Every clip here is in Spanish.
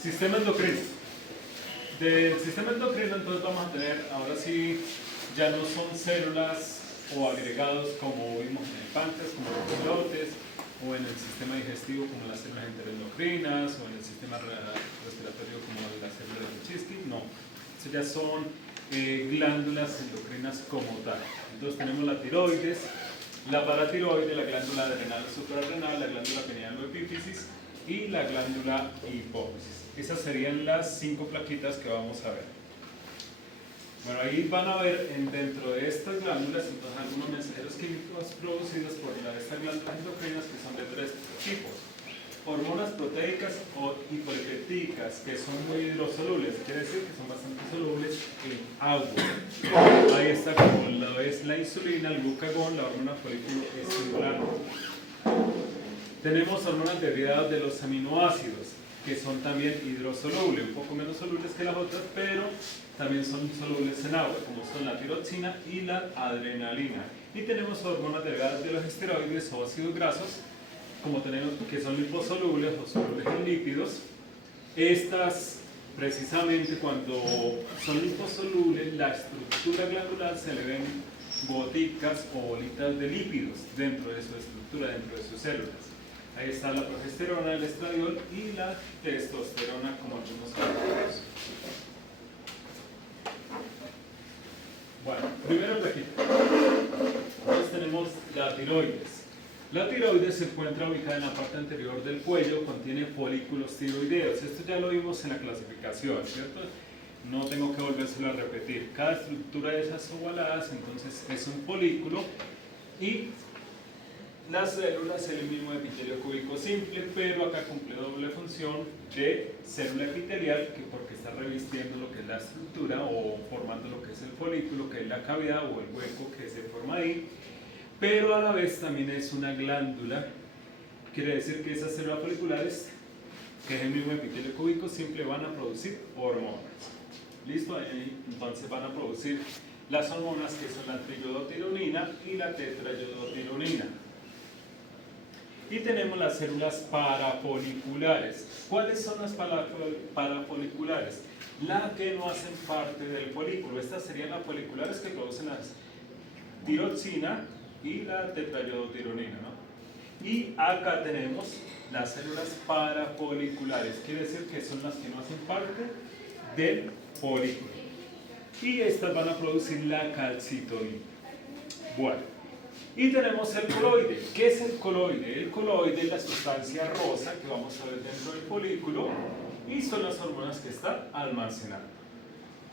Sistema endocrino. Del sistema endocrino entonces vamos a tener, ahora sí, ya no son células o agregados como vimos en el páncreas, como los islotes, o en el sistema digestivo como las células enteroendocrinas, o en el sistema respiratorio como las células de Chisky, no. Eso ya son glándulas endocrinas como tal. Entonces tenemos la tiroides, la paratiroide, la glándula adrenal o suprarrenal, la glándula pineal o epífisis y la glándula hipófisis. Esas serían las 5 plaquitas que vamos a ver. Bueno, ahí van a ver dentro de estas glándulas entonces algunos mensajeros químicos producidos por estas glándulas endocrinas que son de 3 tipos. Hormonas proteicas o hipolipeptídicas, que son muy hidrosolubles, quiere decir que son bastante solubles en agua. Ahí está como lo es la insulina, el glucagón, la hormona folículo estimulante. Tenemos hormonas derivadas de los aminoácidos, que son también hidrosolubles, un poco menos solubles que las otras, pero también son solubles en agua, como son la tiroxina y la adrenalina. Y tenemos hormonas derivadas de los esteroides o ácidos grasos, como tenemos, que son liposolubles o solubles en lípidos. Estas, precisamente cuando son liposolubles, la estructura glandular se le ven goticas o bolitas de lípidos dentro de su estructura, dentro de sus células. Ahí está la progesterona, el estradiol y la testosterona como algunos ejemplos. Bueno, primero de aquí. Entonces tenemos la tiroides. La tiroides se encuentra ubicada en la parte anterior del cuello, contiene folículos tiroideos. Esto ya lo vimos en la clasificación, ¿cierto? No tengo que volvérselo a repetir. Cada estructura de esas ovaladas, entonces es un folículo y las células es el mismo epitelio cúbico simple, pero acá cumple doble función de célula epitelial, que porque está revistiendo lo que es la estructura o formando lo que es el folículo, que es la cavidad o el hueco que se forma ahí, pero a la vez también es una glándula. Quiere decir que esas células foliculares, que es el mismo epitelio cúbico simple, van a producir hormonas. ¿Listo? Ahí, entonces van a producir las hormonas que son la triiodotironina y la tetraiodotironina. Y tenemos las células parafoliculares. ¿Cuáles son las parafoliculares? Las que no hacen parte del folículo. Estas serían las foliculares que producen la tiroxina y la tetraiodotironina, ¿no? Y acá tenemos las células parafoliculares. Quiere decir que son las que no hacen parte del folículo. Y estas van a producir la calcitonina. Bueno. Y tenemos el coloide. ¿Qué es el coloide? El coloide es la sustancia rosa que vamos a ver dentro del folículo y son las hormonas que están almacenando.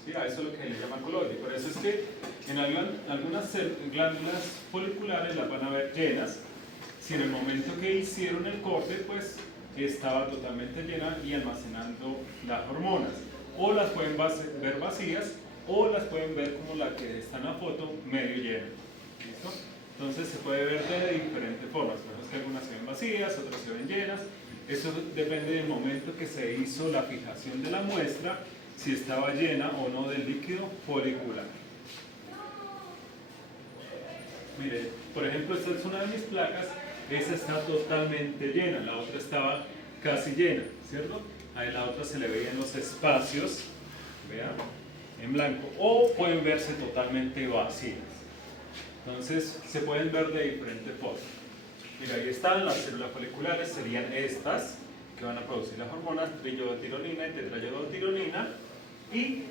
¿Sí? A eso es lo que le llama coloide. Por eso es que en algunas glándulas foliculares las van a ver llenas. Si en el momento que hicieron el corte, pues estaba totalmente llena y almacenando las hormonas. O las pueden ver vacías o las pueden ver como la que está en la foto, medio llena. ¿Listo? Entonces se puede ver de diferentes formas, por ejemplo, que algunas se ven vacías, otras se ven llenas. Eso depende del momento que se hizo la fijación de la muestra, si estaba llena o no del líquido folicular. Mire, por ejemplo, esta es una de mis placas, esa está totalmente llena, la otra estaba casi llena, ¿cierto? A la otra se le veían los espacios, vean, en blanco, o pueden verse totalmente vacías. Entonces se pueden ver de diferentes formas. Mira, ahí están las células foliculares, serían estas que van a producir las hormonas triiodotironina y tetraiodotironina, y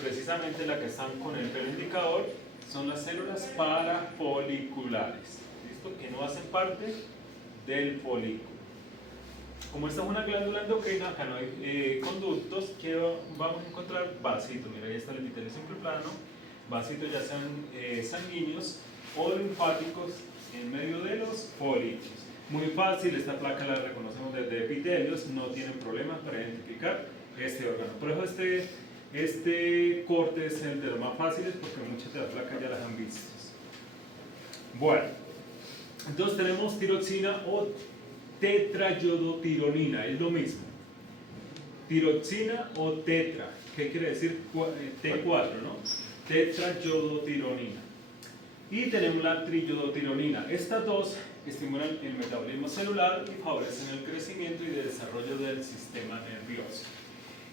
precisamente la que están con el pelo indicador son las células parafoliculares, ¿listo? Que no hacen parte del folículo. Como esta es una glándula endocrina, acá no hay conductos, que vamos a encontrar vasitos. Mira, ahí está el epitelio simple plano, vasitos ya sean sanguíneos o linfáticos en medio de los folículos. Muy fácil, esta placa la reconocemos desde epitelios, no tienen problemas para identificar este órgano. Por eso este corte es el de los más fáciles porque muchas de las placas ya las han visto. Bueno, entonces tenemos tiroxina o tetraiodotironina, es lo mismo. Tiroxina o tetra, ¿qué quiere decir? T4, ¿no? Tetraiodotironina. Y tenemos la triiodotironina. Estas dos estimulan el metabolismo celular y favorecen el crecimiento y el desarrollo del sistema nervioso.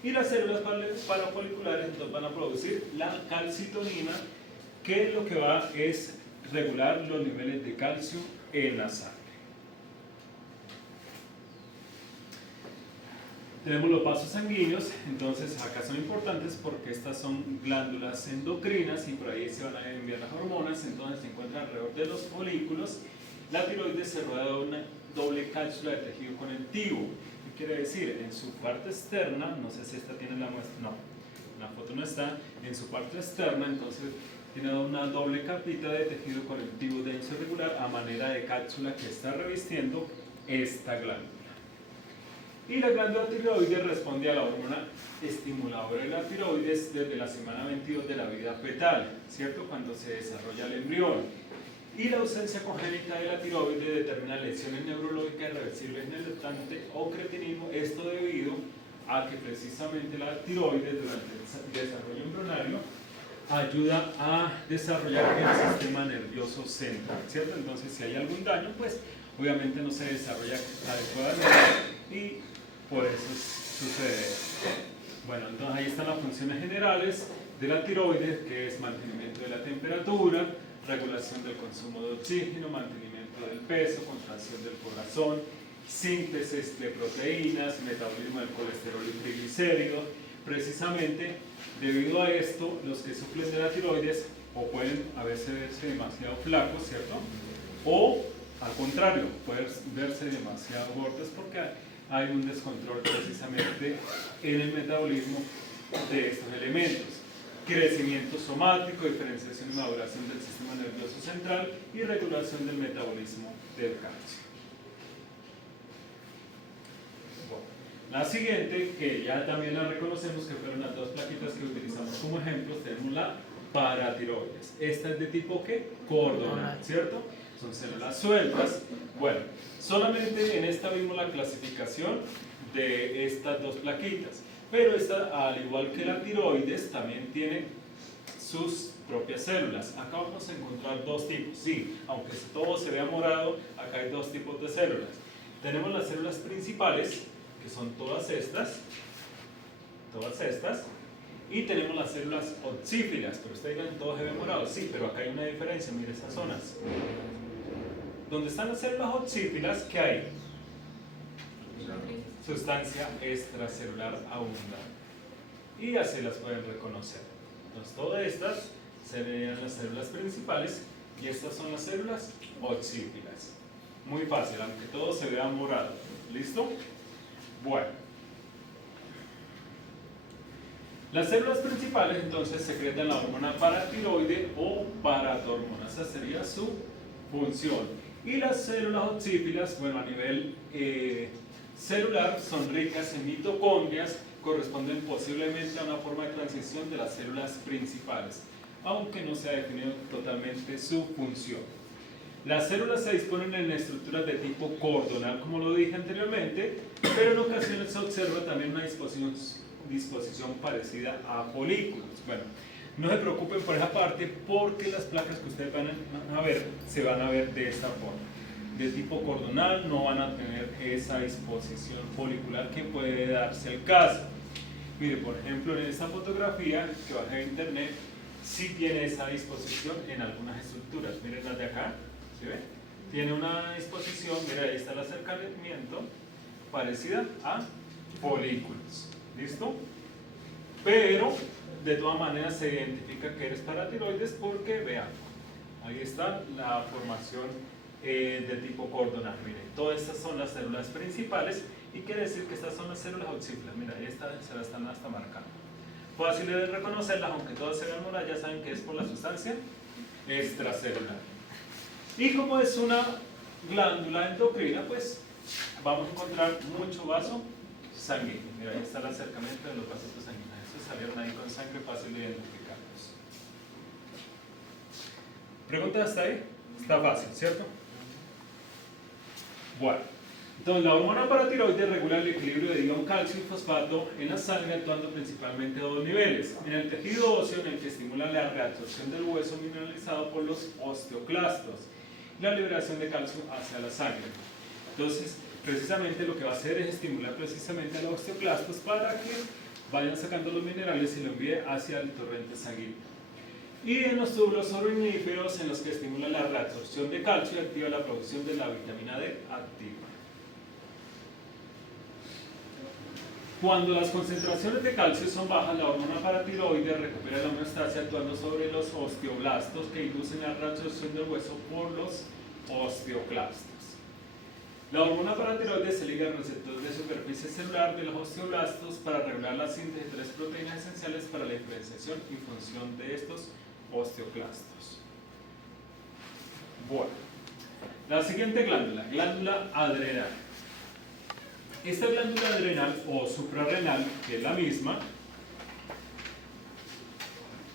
Y las células parafoliculares entonces van a producir la calcitonina, que lo que va es regular los niveles de calcio en la sangre. Tenemos los vasos sanguíneos, entonces acá son importantes porque estas son glándulas endocrinas y por ahí se van a enviar las hormonas, entonces se encuentran alrededor de los folículos. La tiroides se rodea de una doble cápsula de tejido conectivo. ¿Qué quiere decir? En su parte externa, no sé si esta tiene la muestra, no, la foto no está, en su parte externa entonces tiene una doble capita de tejido conectivo denso y regular a manera de cápsula que está revistiendo esta glándula. Y la glándula tiroides responde a la hormona estimuladora de la tiroides desde la semana 22 de la vida fetal, ¿cierto? Cuando se desarrolla el embrión. Y la ausencia congénita de la tiroides determina lesiones neurológicas irreversibles en el lactante o cretinismo, esto debido a que precisamente la tiroides durante el desarrollo embrionario ayuda a desarrollar el sistema nervioso central, ¿cierto? Entonces si hay algún daño, pues obviamente no se desarrolla adecuadamente y por eso sucede. Bueno, entonces ahí están las funciones generales de la tiroides, que es mantenimiento de la temperatura, regulación del consumo de oxígeno, mantenimiento del peso, contracción del corazón, síntesis de proteínas, metabolismo del colesterol y triglicéridos. Precisamente debido a esto, los que sufren de la tiroides o pueden a veces verse demasiado flacos, ¿cierto? O al contrario, pueden verse demasiado gordos porque hay un descontrol precisamente en el metabolismo de estos elementos. Crecimiento somático, diferenciación y maduración del sistema nervioso central y regulación del metabolismo del calcio. Bueno, la siguiente, que ya también la reconocemos, que fueron las dos plaquitas que utilizamos como ejemplos, tenemos la paratiroides. Esta es de tipo ¿qué? Cordonal, ¿cierto? Son células sueltas. Bueno, solamente en esta vimos la clasificación de estas dos plaquitas. Pero esta, al igual que la tiroides, también tiene sus propias células. Acá vamos a encontrar dos tipos. Sí, aunque todo se vea morado, acá hay dos tipos de células. Tenemos las células principales, que son todas estas, y tenemos las células oxífilas. Pero ustedes digan, todo se ve morado. Sí, pero acá hay una diferencia, mire esas zonas. Donde están las células oxífilas, ¿qué hay? Sustancia extracelular abundante. Y así las pueden reconocer. Entonces, todas estas serían las células principales y estas son las células oxífilas. Muy fácil, aunque todo se vea morado. ¿Listo? Bueno. Las células principales entonces secretan la hormona paratiroide o paratormona. Esa sería su función. Y las células oxífilas, bueno, a nivel celular son ricas en mitocondrias, corresponden posiblemente a una forma de transición de las células principales, aunque no se ha definido totalmente su función. Las células se disponen en estructuras de tipo cordonal, como lo dije anteriormente, pero en ocasiones se observa también una disposición parecida a folículos. Bueno, no se preocupen por esa parte porque las placas que ustedes van a ver se van a ver de esta forma. De tipo cordonal no van a tener esa disposición folicular que puede darse el caso. Mire, por ejemplo, en esta fotografía que bajé de internet, sí tiene esa disposición en algunas estructuras. Miren las de acá, ¿sí ve? Tiene una disposición, mira, ahí está el acercamiento, parecida a folículos. ¿Listo? Pero, de todas maneras, se identifica que eres paratiroides porque, vean, ahí está la formación de tipo cordonal. Miren, todas estas son las células principales y quiere decir que estas son las células oxífilas. Mira, ahí se las están hasta marcando. Fácil de reconocerlas, aunque todas se vean moradas, ya saben que es por la sustancia extracelular. Y como es una glándula endocrina, pues vamos a encontrar mucho vaso sanguíneo. Mira, ahí está el acercamiento de los vasos sanguíneos. Estos salieron ahí con sangre, fácil de identificarlos. ¿Pregunta hasta ahí? Está fácil, ¿cierto? Bueno, entonces la hormona paratiroides regula el equilibrio de ion calcio y fosfato en la sangre, actuando principalmente a dos niveles. En el tejido óseo, en el que estimula la reabsorción del hueso mineralizado por los osteoclastos y la liberación de calcio hacia la sangre. Entonces, precisamente lo que va a hacer es estimular precisamente a los osteoclastos para que vayan sacando los minerales y lo envíe hacia el torrente sanguíneo. Y en los túbulos oroníferos, en los que estimula la reabsorción de calcio y activa la producción de la vitamina D activa. Cuando las concentraciones de calcio son bajas, la hormona paratiroide recupera la homeostasia actuando sobre los osteoblastos que inducen la reabsorción del hueso por los osteoclastos. La hormona paratiroide se liga al receptor de superficie celular de los osteoblastos para regular la síntesis de 3 proteínas esenciales para la diferenciación y función de estos osteoclastos. Bueno, la siguiente glándula adrenal. Esta glándula adrenal o suprarrenal, que es la misma,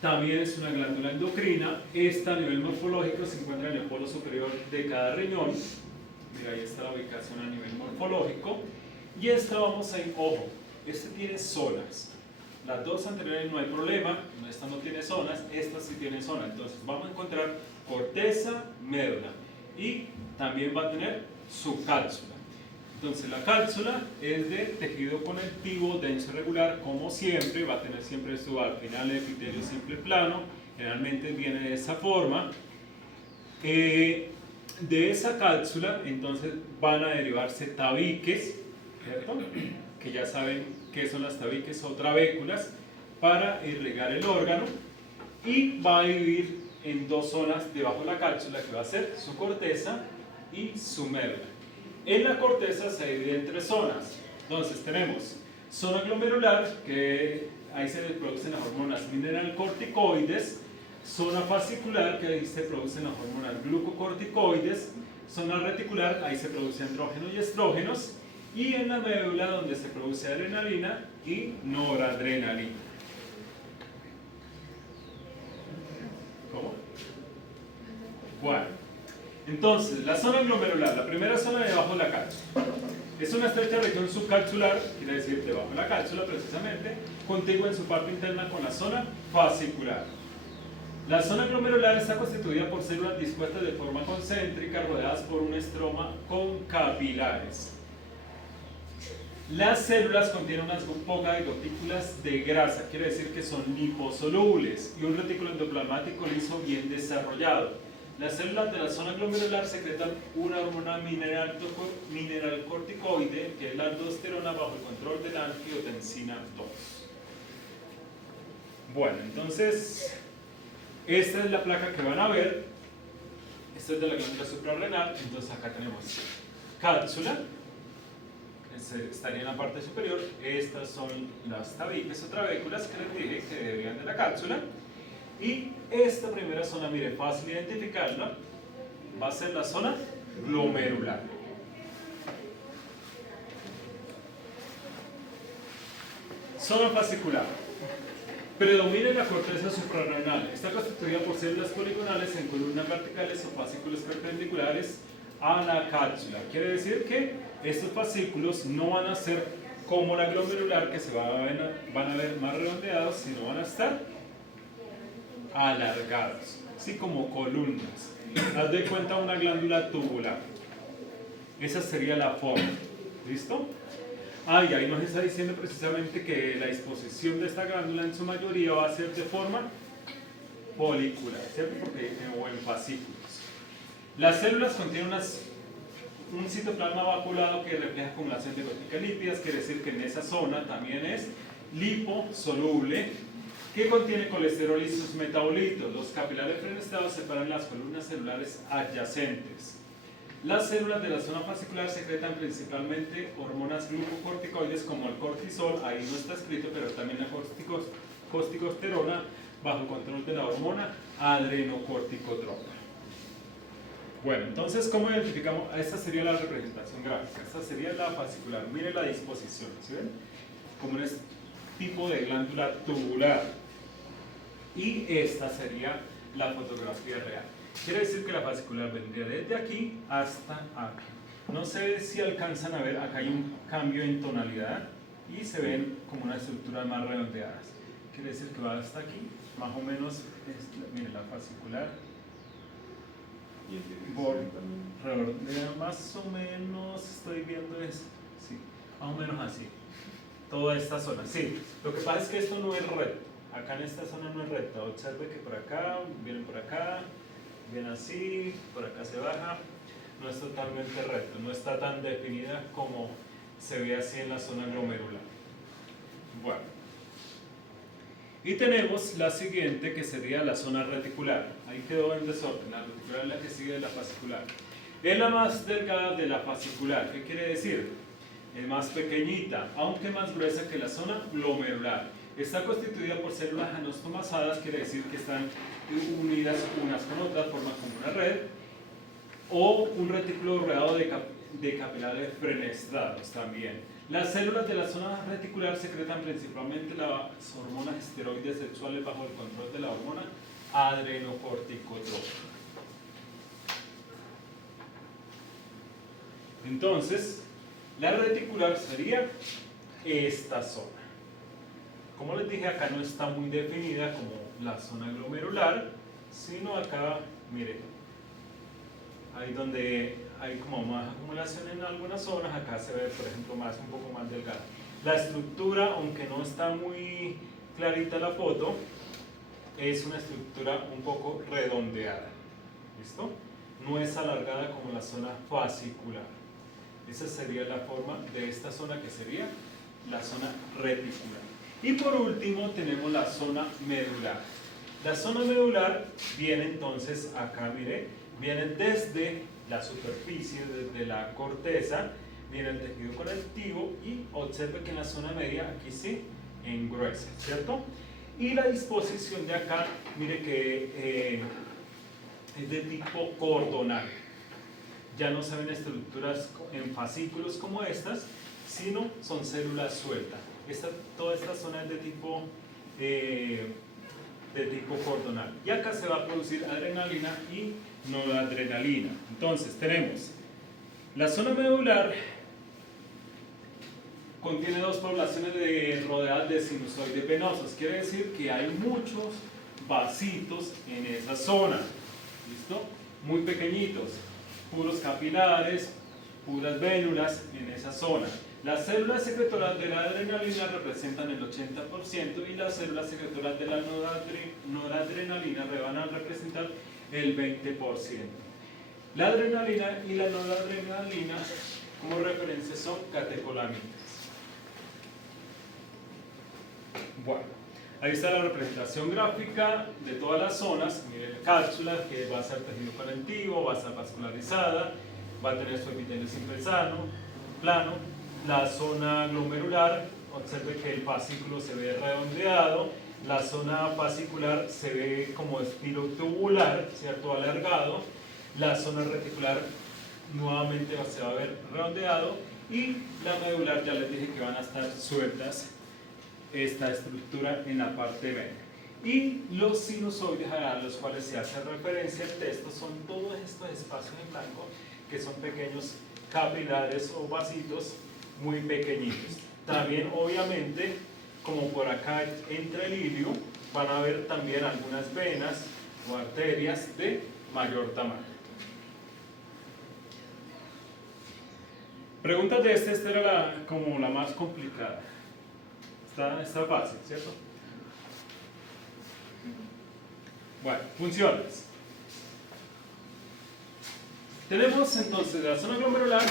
también es una glándula endocrina. Esta a nivel morfológico se encuentra en el polo superior de cada riñón. Mira, ahí está la ubicación a nivel morfológico. Y esta vamos a ir, ojo, este tiene zonas. Las dos anteriores no hay problema, esta no tiene zonas, esta sí tiene zonas. Entonces vamos a encontrar corteza, médula y también va a tener su cápsula. Entonces la cápsula es de tejido conectivo denso regular, como siempre, va a tener siempre su al final el epitelio simple plano, generalmente viene de esa forma. De esa cápsula entonces van a derivarse tabiques, ¿cierto? Que ya saben qué son las tabiques o trabéculas, para irrigar el órgano, y va a dividir en dos zonas debajo de la cápsula, que va a ser su corteza y su médula. En la corteza se divide en 3 zonas. Entonces tenemos zona glomerular, que ahí se producen las hormonas mineralcorticoides, zona fascicular, que ahí se producen las hormonas glucocorticoides, zona reticular, ahí se producen andrógenos y estrógenos, y en la médula donde se produce adrenalina y noradrenalina. ¿Cómo? Bueno. Entonces, la zona glomerular, la primera zona debajo de la cápsula, es una estrecha región subcapsular, quiere decir debajo de la cápsula precisamente, contigua en su parte interna con la zona fascicular. La zona glomerular está constituida por células dispuestas de forma concéntrica, rodeadas por un estroma con capilares. Las células contienen unas pocas gotículas de grasa, quiere decir que son liposolubles, y un retículo endoplasmático liso bien desarrollado. Las células de la zona glomerular secretan una hormona mineralcorticoide, que es la aldosterona, bajo el control de la angiotensina 2. Bueno, entonces, esta es la placa que van a ver. Esta es de la glándula suprarrenal. Entonces acá tenemos cápsula, que estaría en la parte superior. Estas son las tabiques o trabéculas que les dije que deberían de la cápsula. Y esta primera zona, mire, fácil identificarla, va a ser la zona glomerular. Zona fascicular. Predomina en la corteza suprarrenal. Está constituida por células poligonales en columnas verticales o fascículos perpendiculares a la cápsula. Quiere decir que estos fascículos no van a ser como la glomerular, que se van a ver más redondeados, sino van a estar alargados, así como columnas. Haz de cuenta una glándula tubular. Esa sería la forma. ¿Listo? Y ahí nos está diciendo precisamente que la disposición de esta glándula en su mayoría va a ser de forma folicular, ¿cierto? O en fascículos. Las células contienen un citoplasma vaculado que refleja acumulación de goticas lípidas, quiere decir que en esa zona también es liposoluble, que contiene colesterol y sus metabolitos. Los capilares fenestados separan las columnas celulares adyacentes. Las células de la zona fascicular secretan principalmente hormonas glucocorticoides como el cortisol, ahí no está escrito, pero también la corticosterona, bajo el control de la hormona adrenocorticotropa. Bueno, entonces, ¿cómo identificamos? Esta sería la representación gráfica, esta sería la fascicular. Mire la disposición, ¿sí ven? Como un tipo de glándula tubular. Y esta sería la fotografía real. Quiere decir que la fascicular vendría desde aquí hasta aquí. No sé si alcanzan a ver, acá hay un cambio en tonalidad y se ven como unas estructuras más redondeadas. Quiere decir que va hasta aquí, más o menos, miren la fascicular. Redondea más o menos, estoy viendo eso, sí, más o menos así. toda esta zona. Sí, lo que pasa es que esto no es recto. Acá en esta zona no es recta. Observe que por acá, viene así, por acá se baja. No es totalmente recto, no está tan definida como se ve así en la zona glomerular. Bueno. Y tenemos la siguiente, que sería la zona reticular. Ahí quedó en desorden. La reticular es la que sigue de la fascicular. Es la más delgada de la fascicular. ¿Qué quiere decir? Es más pequeñita, aunque más gruesa que la zona glomerular. Está constituida por células anastomosadas, quiere decir que están unidas unas con otras, forman como una red, o un retículo rodeado de capilares fenestrados también. Las células de la zona reticular secretan principalmente las hormonas esteroides sexuales bajo el control de la hormona adrenocorticotrópica. Entonces, la reticular sería esta zona. Como les dije, acá no está muy definida como la zona glomerular, sino acá, miren, ahí donde hay como más acumulación en algunas zonas, acá se ve, por ejemplo, un poco más delgada. La estructura, aunque no está muy clarita la foto, es una estructura un poco redondeada. ¿Listo? No es alargada como la zona fascicular. Esa sería la forma de esta zona, que sería la zona reticular. Y por último tenemos la zona medular. La zona medular viene entonces acá, mire, viene desde la superficie, desde la corteza, viene el tejido conectivo y observe que en la zona media aquí se engruesa, ¿cierto? Y la disposición de acá, mire que es de tipo cordonal. Ya no se ven estructuras en fascículos como estas, sino son células sueltas. Toda esta zona es de tipo cordonal. Y acá se va a producir adrenalina y noradrenalina. Entonces tenemos la zona medular, contiene dos poblaciones rodeadas de sinusoides venosos. Quiere decir que hay muchos vasitos en esa zona. ¿Listo? Muy pequeñitos, puros capilares, puras vénulas en esa zona. Las células secretoras de la adrenalina representan el 80% y las células secretoras de la noradrenalina van a representar el 20%. La adrenalina y la noradrenalina, como referencia, son catecolaminas. Bueno, ahí está la representación gráfica de todas las zonas. Mire la cápsula, que va a ser tejido conectivo, va a estar vascularizada, va a tener su epitelio simple plano. La zona glomerular, observe que el fascículo se ve redondeado. La zona fascicular se ve como estilo tubular, ¿cierto? Alargado. La zona reticular nuevamente se va a ver redondeado. Y la medular, ya les dije que van a estar sueltas esta estructura en la parte media. Y los sinusoides a los cuales se hace referencia el texto son todos estos espacios en blanco, que son pequeños capilares o vasitos muy pequeñitos. También, obviamente, como por acá entra el ilio, van a ver también algunas venas o arterias de mayor tamaño. Preguntas de esta era como la más complicada. Está fácil, ¿cierto? Bueno, funciones. Tenemos entonces la zona glomerular,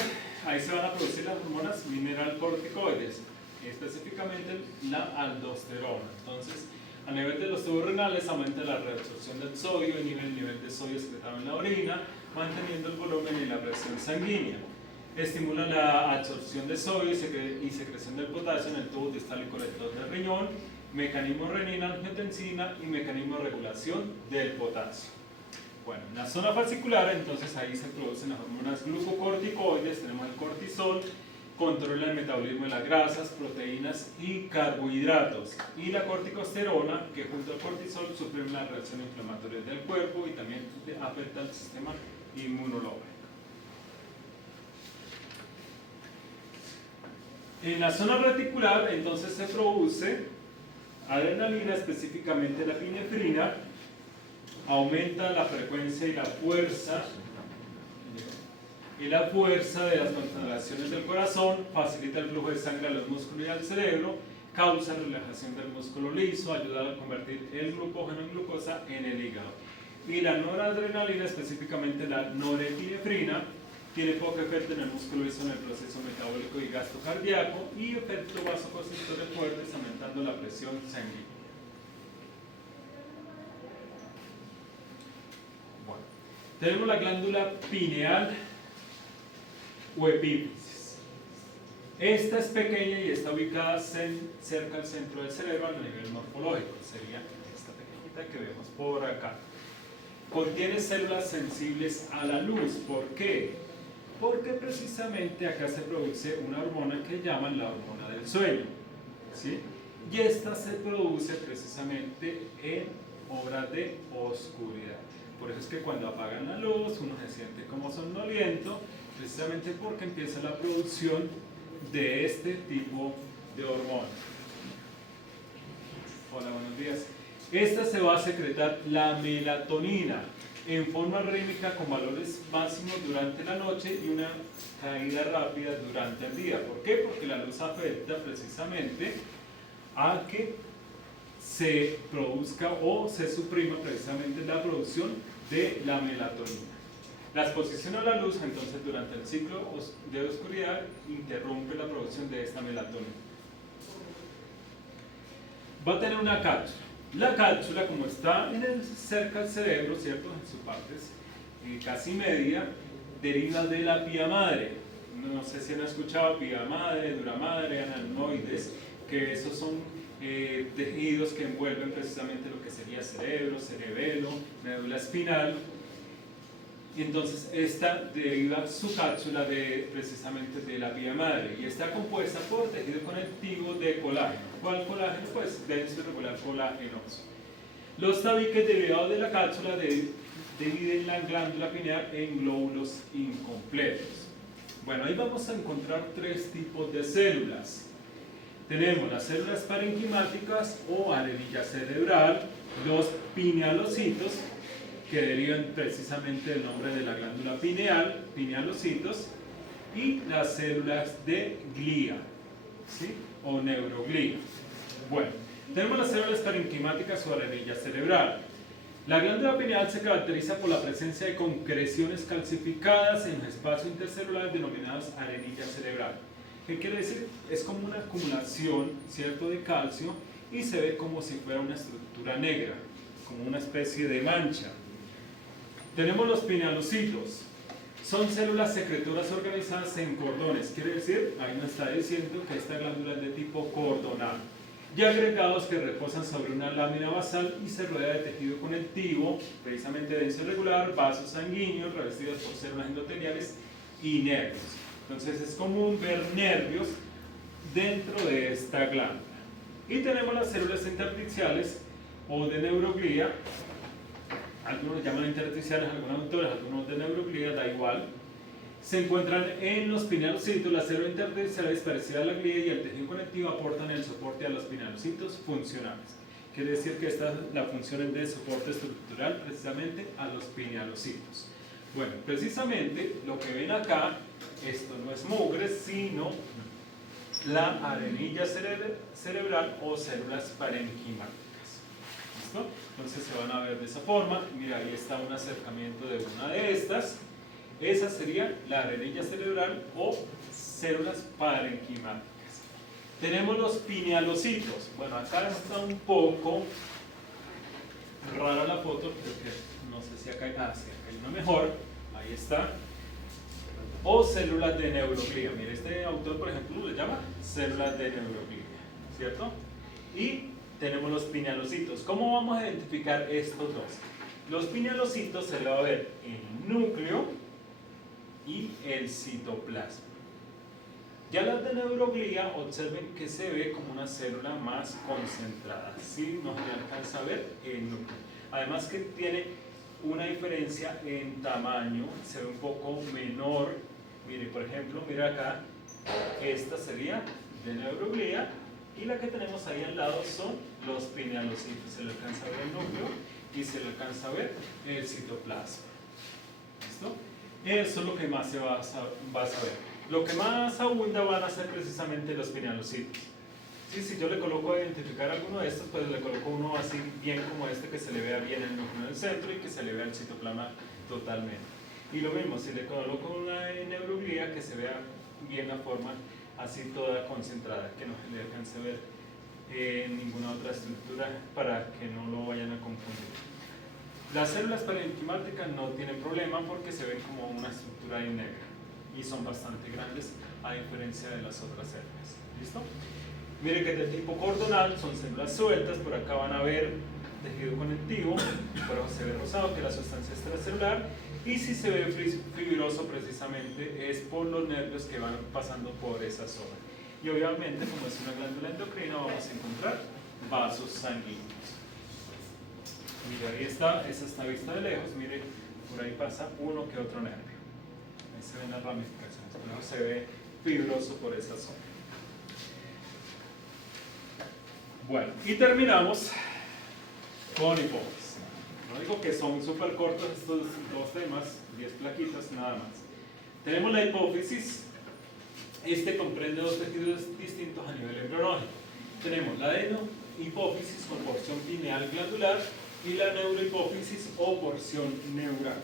ahí se van a producir las hormonas mineralocorticoides, específicamente la aldosterona. Entonces, a nivel de los tubos renales aumenta la reabsorción del sodio, el nivel de sodio excretado en la orina, manteniendo el volumen y la presión sanguínea. Estimula la absorción de sodio y secreción del potasio en el tubo distal y colector del riñón, mecanismo renina-angiotensina y mecanismo de regulación del potasio. Bueno, en la zona fascicular, entonces ahí se producen las hormonas glucocorticoides, tenemos el cortisol, controla el metabolismo de las grasas, proteínas y carbohidratos. Y la corticosterona, que junto al cortisol suprime las reacciones inflamatorias del cuerpo y también afecta al sistema inmunológico. En la zona reticular, entonces se produce adrenalina, específicamente la epinefrina, aumenta la frecuencia y la fuerza y la fuerza de las contracciones del corazón facilita el flujo de sangre a los músculos y al cerebro, causa relajación del músculo liso, ayuda a convertir el glucógeno en glucosa en el hígado. Y la noradrenalina, específicamente la norepinefrina, tiene poco efecto en el músculo liso en el proceso metabólico y gasto cardíaco y efecto vasoconstrictores fuertes, aumentando la presión sanguínea. Bueno, tenemos la glándula pineal o epífisis. Esta es pequeña y está ubicada cerca del centro del cerebro a nivel morfológico. Sería esta pequeñita que vemos por acá. Contiene células sensibles a la luz. ¿Por qué? Porque precisamente acá se produce una hormona que llaman la hormona del sueño, ¿sí? Y esta se produce precisamente en horas de oscuridad. Por eso es que cuando apagan la luz uno se siente como somnoliento, precisamente porque empieza la producción de este tipo de hormona. Hola, buenos días. Esta se va a secretar la melatonina en forma rítmica con valores máximos durante la noche y una caída rápida durante el día. ¿Por qué? Porque la luz afecta precisamente a que se produzca o se suprima precisamente la producción de la melatonina. La exposición a la luz, entonces, durante el ciclo de oscuridad interrumpe la producción de esta melatonina. Va a tener una cápsula. La cápsula, como está cerca del cerebro, ¿cierto? En sus partes casi media, deriva de la pía madre. No sé si han escuchado pía madre, dura madre, anemnoides, que esos son tejidos que envuelven precisamente lo que sería cerebro, cerebelo, médula espinal. Y entonces esta deriva su cápsula precisamente de la pía madre y está compuesta por tejido conectivo de colágeno. ¿Cuál colágeno? Pues denso y regular colágenoso. Los tabiques derivados de la cápsula dividen la glándula pineal en glóbulos incompletos. Bueno, ahí vamos a encontrar tres tipos de células. Tenemos las células parenquimáticas o arenilla cerebral, los pinealocitos, que derivan precisamente del nombre de la glándula pineal, pinealocitos, y las células de glía, ¿sí? O neuroglía. Bueno, tenemos las células parenquimáticas o arenilla cerebral. La glándula pineal se caracteriza por la presencia de concreciones calcificadas en los espacios intercelulares denominados arenilla cerebral. ¿Qué quiere decir? Es como una acumulación, ¿cierto?, de calcio y se ve como si fuera una estructura negra, como una especie de mancha. Tenemos los pinealocitos. Son células secretoras organizadas en cordones. Quiere decir, ahí nos está diciendo que esta glándula es de tipo cordonal. Y agregados que reposan sobre una lámina basal y se rodea de tejido conectivo, precisamente denso y regular, vasos sanguíneos revestidos por células endoteliales y nervios. Entonces es común ver nervios dentro de esta glándula. Y tenemos las células intersticiales o de neuroglía. Algunos llaman intersticiales, algunos autores, algunos de neuroglía, da igual. Se encuentran en los pinealocitos. Las células intersticiales parecidas a la glía y el tejido conectivo aportan el soporte a los pinealocitos funcionales. Quiere decir que la función es de soporte estructural precisamente a los pinealocitos. Bueno, precisamente lo que ven acá, esto no es mugre, sino la arenilla cerebral o células parenquimáticas. ¿Listo? Entonces se van a ver de esa forma. Mira, ahí está un acercamiento de una de estas. Esa sería la arenilla cerebral o células parenquimáticas. Tenemos los pinealocitos. Bueno, acá está un poco rara la foto, porque no sé si acá hay, sí, acá hay una mejor. Ahí está. O células de neuroglía. Mire, este autor, por ejemplo, le llama células de neuroglía, ¿cierto? Y tenemos los pinealocitos. ¿Cómo vamos a identificar estos dos? Los pinealocitos se le va a ver el núcleo y el citoplasma. Ya las de neuroglía, observen que se ve como una célula más concentrada. ¿Sí? No se alcanza a ver el núcleo. Además que tiene una diferencia en tamaño, se ve un poco menor. Mire, por ejemplo, mira acá, esta sería de neuroglía y la que tenemos ahí al lado son los pinealocitos. Se le alcanza a ver el núcleo y se le alcanza a ver el citoplasma. ¿Listo? Eso es lo que más se va a saber. Lo que más abunda van a ser precisamente los pinealocitos. Sí, si yo le coloco a identificar alguno de estos, pues le coloco uno así bien como este, que se le vea bien el núcleo en el centro y que se le vea el citoplasma totalmente. Y lo mismo, si le coloco una neuroglía, que se vea bien la forma así toda concentrada, que no se le alcance a ver ninguna otra estructura para que no lo vayan a confundir. Las células parenquimáticas no tienen problema porque se ven como una estructura ahí negra y son bastante grandes a diferencia de las otras células. ¿Listo? Miren que de tipo cordonal son células sueltas, por acá van a ver tejido conectivo, por abajo se ve rosado, que es la sustancia extracelular, y si se ve fibroso precisamente es por los nervios que van pasando por esa zona. Y obviamente, como es una glándula endocrina, vamos a encontrar vasos sanguíneos. Mire, ahí está, esa está vista de lejos, mire, por ahí pasa uno que otro nervio. Ahí se ven las ramificaciones, por eso se ve fibroso por esa zona. Bueno, y terminamos con hipófisis. No digo que son súper cortos estos dos temas, 10 plaquitas, nada más. Tenemos la hipófisis. Este comprende dos tejidos distintos a nivel embrionológico. Tenemos la adenohipófisis con porción pineal glandular y la neurohipófisis o porción neural.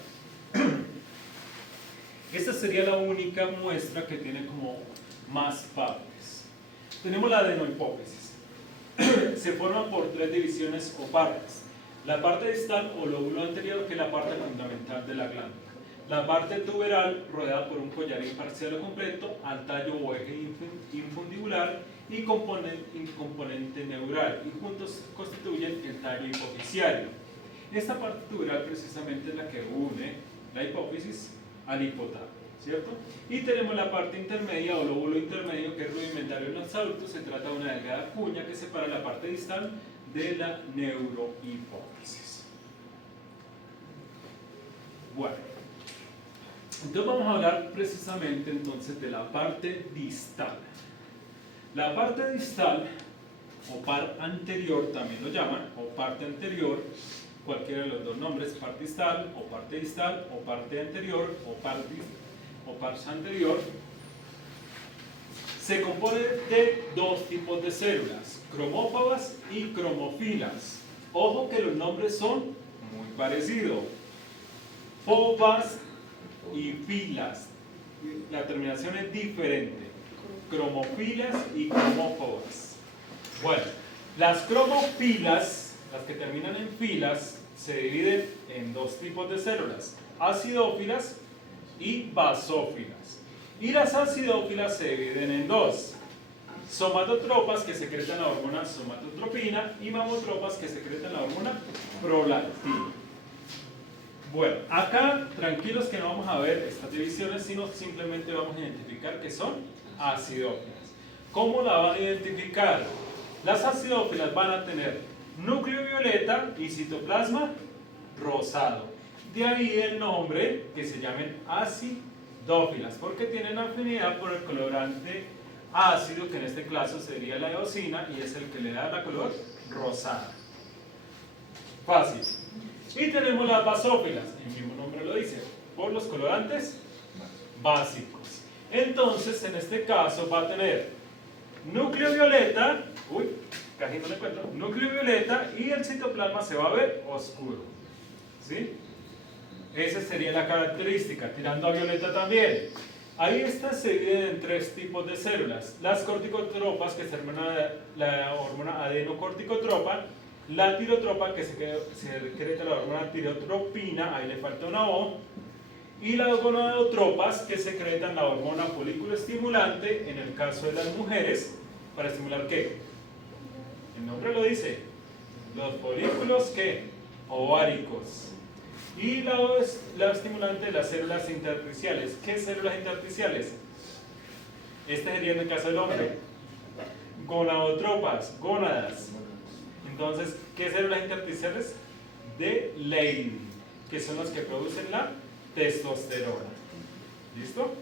Esta sería la única muestra que tiene como más partes. Tenemos la adenohipófisis. Se forman por tres divisiones o partes. La parte distal o lóbulo anterior, que es la parte fundamental de la glándula. La parte tuberal, rodeada por un collarín parcial o completo, al tallo o eje infundibular y componente neural, y juntos constituyen el tallo hipofisiario. Esta parte tuberal precisamente es la que une la hipófisis al hipotálamo, ¿cierto? Y tenemos la parte intermedia o lóbulo intermedio, que es rudimentario en los adultos. Se trata de una delgada cuña que separa la parte distal de la neurohipófisis. Bueno, entonces vamos a hablar precisamente entonces de la parte distal. La parte distal, o par anterior también lo llaman, o parte anterior, cualquiera de los dos nombres, parte distal, o parte anterior, o par anterior, se compone de dos tipos de células, cromófagas y cromófilas. Ojo que los nombres son muy parecidos, fobas y filas, la terminación es diferente, cromofilas y cromófobas. Bueno, las cromofilas, las que terminan en filas, se dividen en dos tipos de células, acidófilas y basófilas. Y las acidófilas se dividen en dos: somatotropas, que secretan la hormona somatotropina, y mamotropas, que secretan la hormona prolactina. Bueno, acá tranquilos que no vamos a ver estas divisiones, sino simplemente vamos a identificar que son acidófilas. ¿Cómo la van a identificar? Las acidófilas van a tener núcleo violeta y citoplasma rosado. De ahí el nombre, que se llamen acidófilas, porque tienen afinidad por el colorante ácido, que en este caso sería la eosina, y es el que le da la color rosada. Fácil. Y tenemos las basófilas, el mismo nombre lo dice, por los colorantes básicos. Entonces, en este caso va a tener núcleo violeta, casi no le encuentro, núcleo violeta, y el citoplasma se va a ver oscuro. ¿Sí? Esa sería la característica, tirando a violeta también. Ahí estas se dividen en tres tipos de células: las corticotropas, que se hermanan la hormona adenocorticotropa; la tirotropa, que secreta la hormona tirotropina, ahí le falta una O; y las gonadotropas, que secretan la hormona folículo estimulante, en el caso de las mujeres, ¿para estimular qué? El nombre lo dice, los folículos ¿qué? Ováricos. Y la estimulante de las células intersticiales. ¿Qué células intersticiales? Este sería en el caso del hombre. Gonadotropas, gónadas. Entonces, ¿qué células intersticiales? De Leydig, que son las que producen la testosterona. ¿Listo?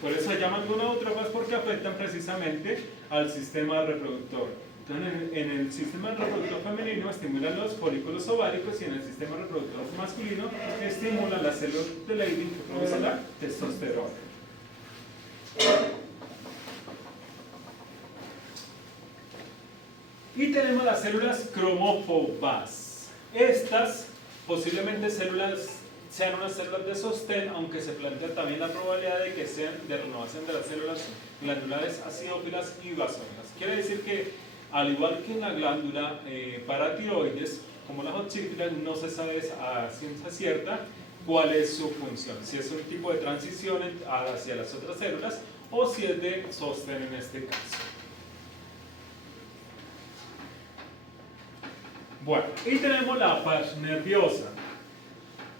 Por eso se llaman gonadotropas, porque afectan precisamente al sistema reproductor. Entonces, en el sistema reproductor femenino estimula los folículos ováricos y en el sistema reproductor masculino estimula las células de Leydig que producen la testosterona. Y tenemos las células cromófobas. Estas posiblemente sean unas células de sostén, aunque se plantea también la probabilidad de que sean de renovación de las células glandulares acidófilas y basófilas. Quiere decir que, al igual que en la glándula paratiroides, como las oxífilas, no se sabe a ciencia cierta cuál es su función, si es un tipo de transición hacia las otras células o si es de sostén en este caso. Bueno, y tenemos la paz nerviosa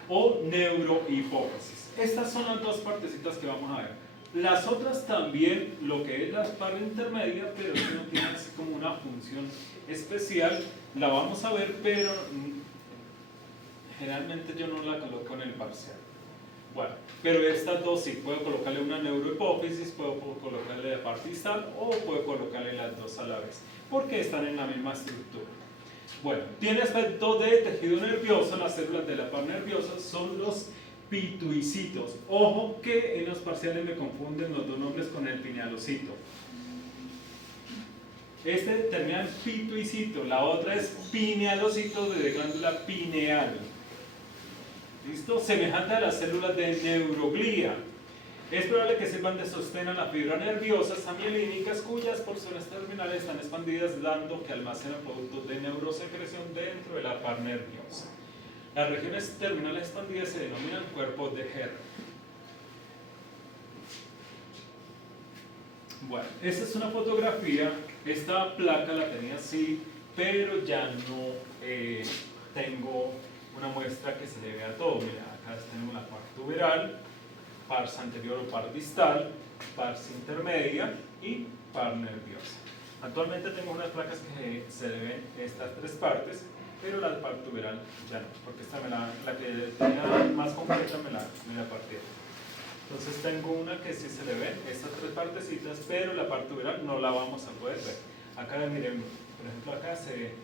o neurohipófisis. Estas son las dos partecitas que vamos a ver. Las otras también, lo que es la parte intermedia, pero que no tiene así como una función especial, la vamos a ver, pero generalmente yo no la coloco en el parcial. Bueno, pero estas dos sí, puedo colocarle una neurohipófisis, puedo colocarle la parte distal o puedo colocarle las dos a la vez, porque están en la misma estructura. Bueno, tiene aspecto de tejido nervioso. Las células de la par nerviosa son los pituicitos. Ojo que en los parciales me confunden los dos nombres con el pinealocito. Este termina en pituicito, la otra es pinealocito de glándula pineal. ¿Listo? Semejante a las células de neuroglía. Es probable que sirvan de sostén a la fibra nerviosa amielínicas cuyas porciones terminales están expandidas, dando que almacenan productos de neurosecreción dentro de la par nerviosa. Las regiones terminales expandidas se denominan cuerpos de Henry. Bueno, esta es una fotografía. Esta placa la tenía así, pero ya no tengo una muestra que se le vea todo. Mira, acá tenemos la par tuberal, pars anterior o par distal, pars intermedia y par nerviosa. Actualmente tengo unas placas que se le ven estas tres partes, pero la par tuberal ya no, porque esta la que tenía más completa me la partieron. Entonces tengo una que sí se le ven estas tres partecitas, pero la par tuberal no la vamos a poder ver. Acá miren, por ejemplo acá se ve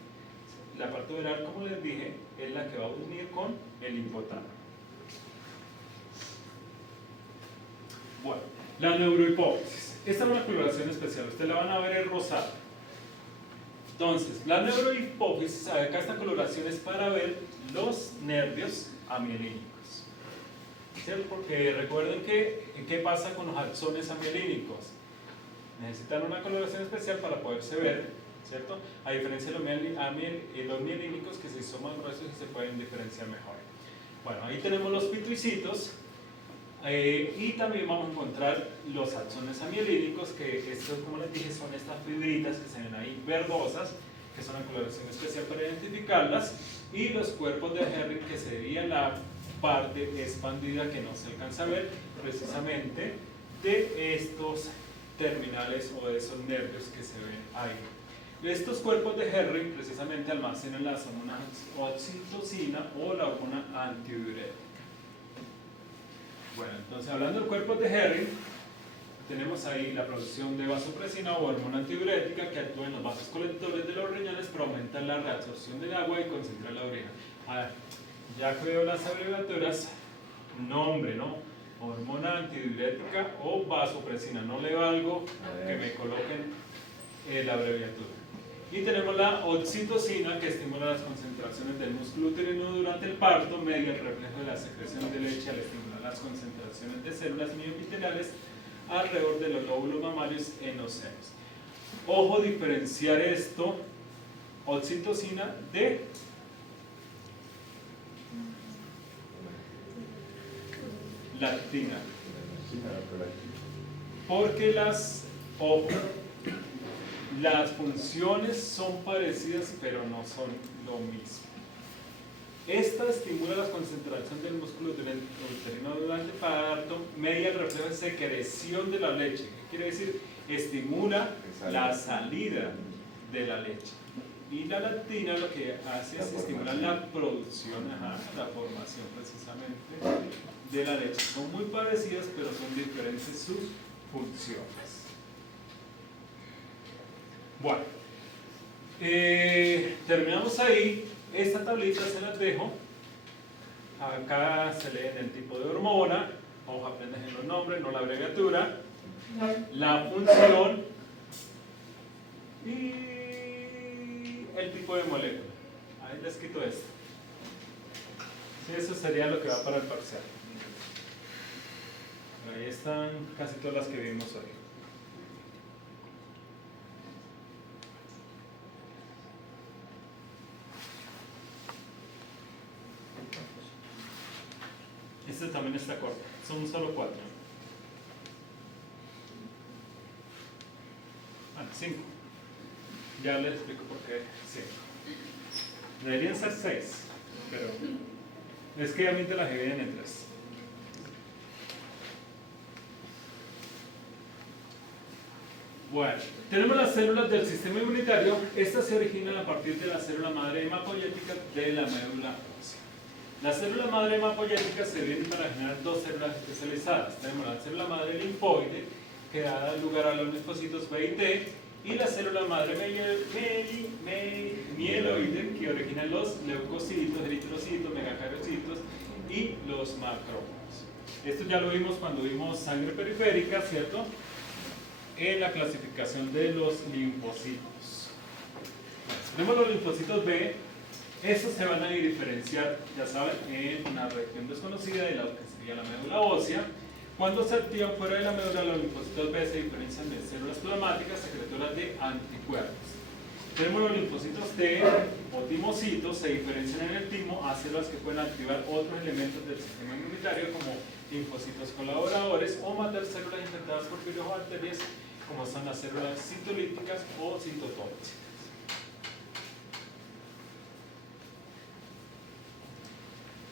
la par tuberal, como les dije, es la que va a unir con el hipotálamo. Bueno, la neurohipófisis. Esta es una coloración especial, ustedes la van a ver en rosado. Entonces, la neurohipófisis, acá esta coloración es para ver los nervios amielínicos. ¿Cierto? Porque recuerden que, ¿qué pasa con los axones amielínicos? Necesitan una coloración especial para poderse ver, ¿cierto? A diferencia de los mielínicos, que si son más gruesos se pueden diferenciar mejor. Bueno, ahí tenemos los pituicitos. Y también vamos a encontrar los axones amielínicos, que estos, como les dije, son estas fibritas que se ven ahí verdosas, que son una coloración especial para identificarlas, y los cuerpos de Henry, que sería la parte expandida que no se alcanza a ver, precisamente de estos terminales o de esos nervios que se ven ahí. Estos cuerpos de Henry precisamente almacenan la hormona oxitocina o la hormona antidiurética. Bueno, entonces hablando del cuerpo de Henry, tenemos ahí la producción de vasopresina o hormona antidiurética que actúa en los vasos colectores de los riñones para aumentar la reabsorción del agua y concentrar la orina. Ahora, ya que veo las abreviaturas, nombre, ¿no? Hormona antidiurética o vasopresina. No leo algo que me coloquen la abreviatura. Y tenemos la oxitocina, que estimula las concentraciones del músculo uterino durante el parto, media el reflejo de la secreción de leche al estimular las concentraciones de células mioepiteliales alrededor de los lóbulos mamarios en los senos. Ojo, diferenciar esto, oxitocina, de lactina. Porque las funciones son parecidas, pero no son lo mismo. Esta estimula la concentración del músculo uterino durante el parto, media el reflejo de secreción de la leche. ¿Qué quiere decir? Estimula la salida de la leche. Y la lactina lo que hace es estimular la producción, la formación precisamente de la leche. Son muy parecidas, pero son diferentes sus funciones. Bueno, Terminamos ahí. Esta tablita se las dejo. Acá se lee el tipo de hormona. Vamos a aprender los nombres, no la abreviatura. La función y el tipo de molécula. Ahí les quito esto. Sí, eso sería lo que va para el parcial. Ahí están casi todas las que vimos hoy. Este también está corto, son solo 4. Ah, 5. Ya les explico por qué 5. Deberían ser 6, pero es que a mí te las dividen en 3. Bueno, tenemos las células del sistema inmunitario. Estas se originan a partir de la célula madre hematopoyética de la médula ósea. Las células madre hematopoyéticas se dividen para generar dos células especializadas. Tenemos la célula madre linfoide, que da lugar a los linfocitos B y T, y la célula madre mieloide, que origina los leucocitos, eritrocitos, megacariocitos y los macrófagos. Esto ya lo vimos cuando vimos sangre periférica, ¿cierto? En la clasificación de los linfocitos. Tenemos los linfocitos B. Estos se van a diferenciar, ya saben, en una región desconocida de lo que sería la médula ósea. Cuando se activan fuera de la médula, los linfocitos B se diferencian de células plasmáticas secretoras de anticuerpos. Tenemos los linfocitos T o timocitos, se diferencian en el timo a células que pueden activar otros elementos del sistema inmunitario como linfocitos colaboradores o matar células infectadas por virus o bacterias como son las células citolíticas o citotóxicas.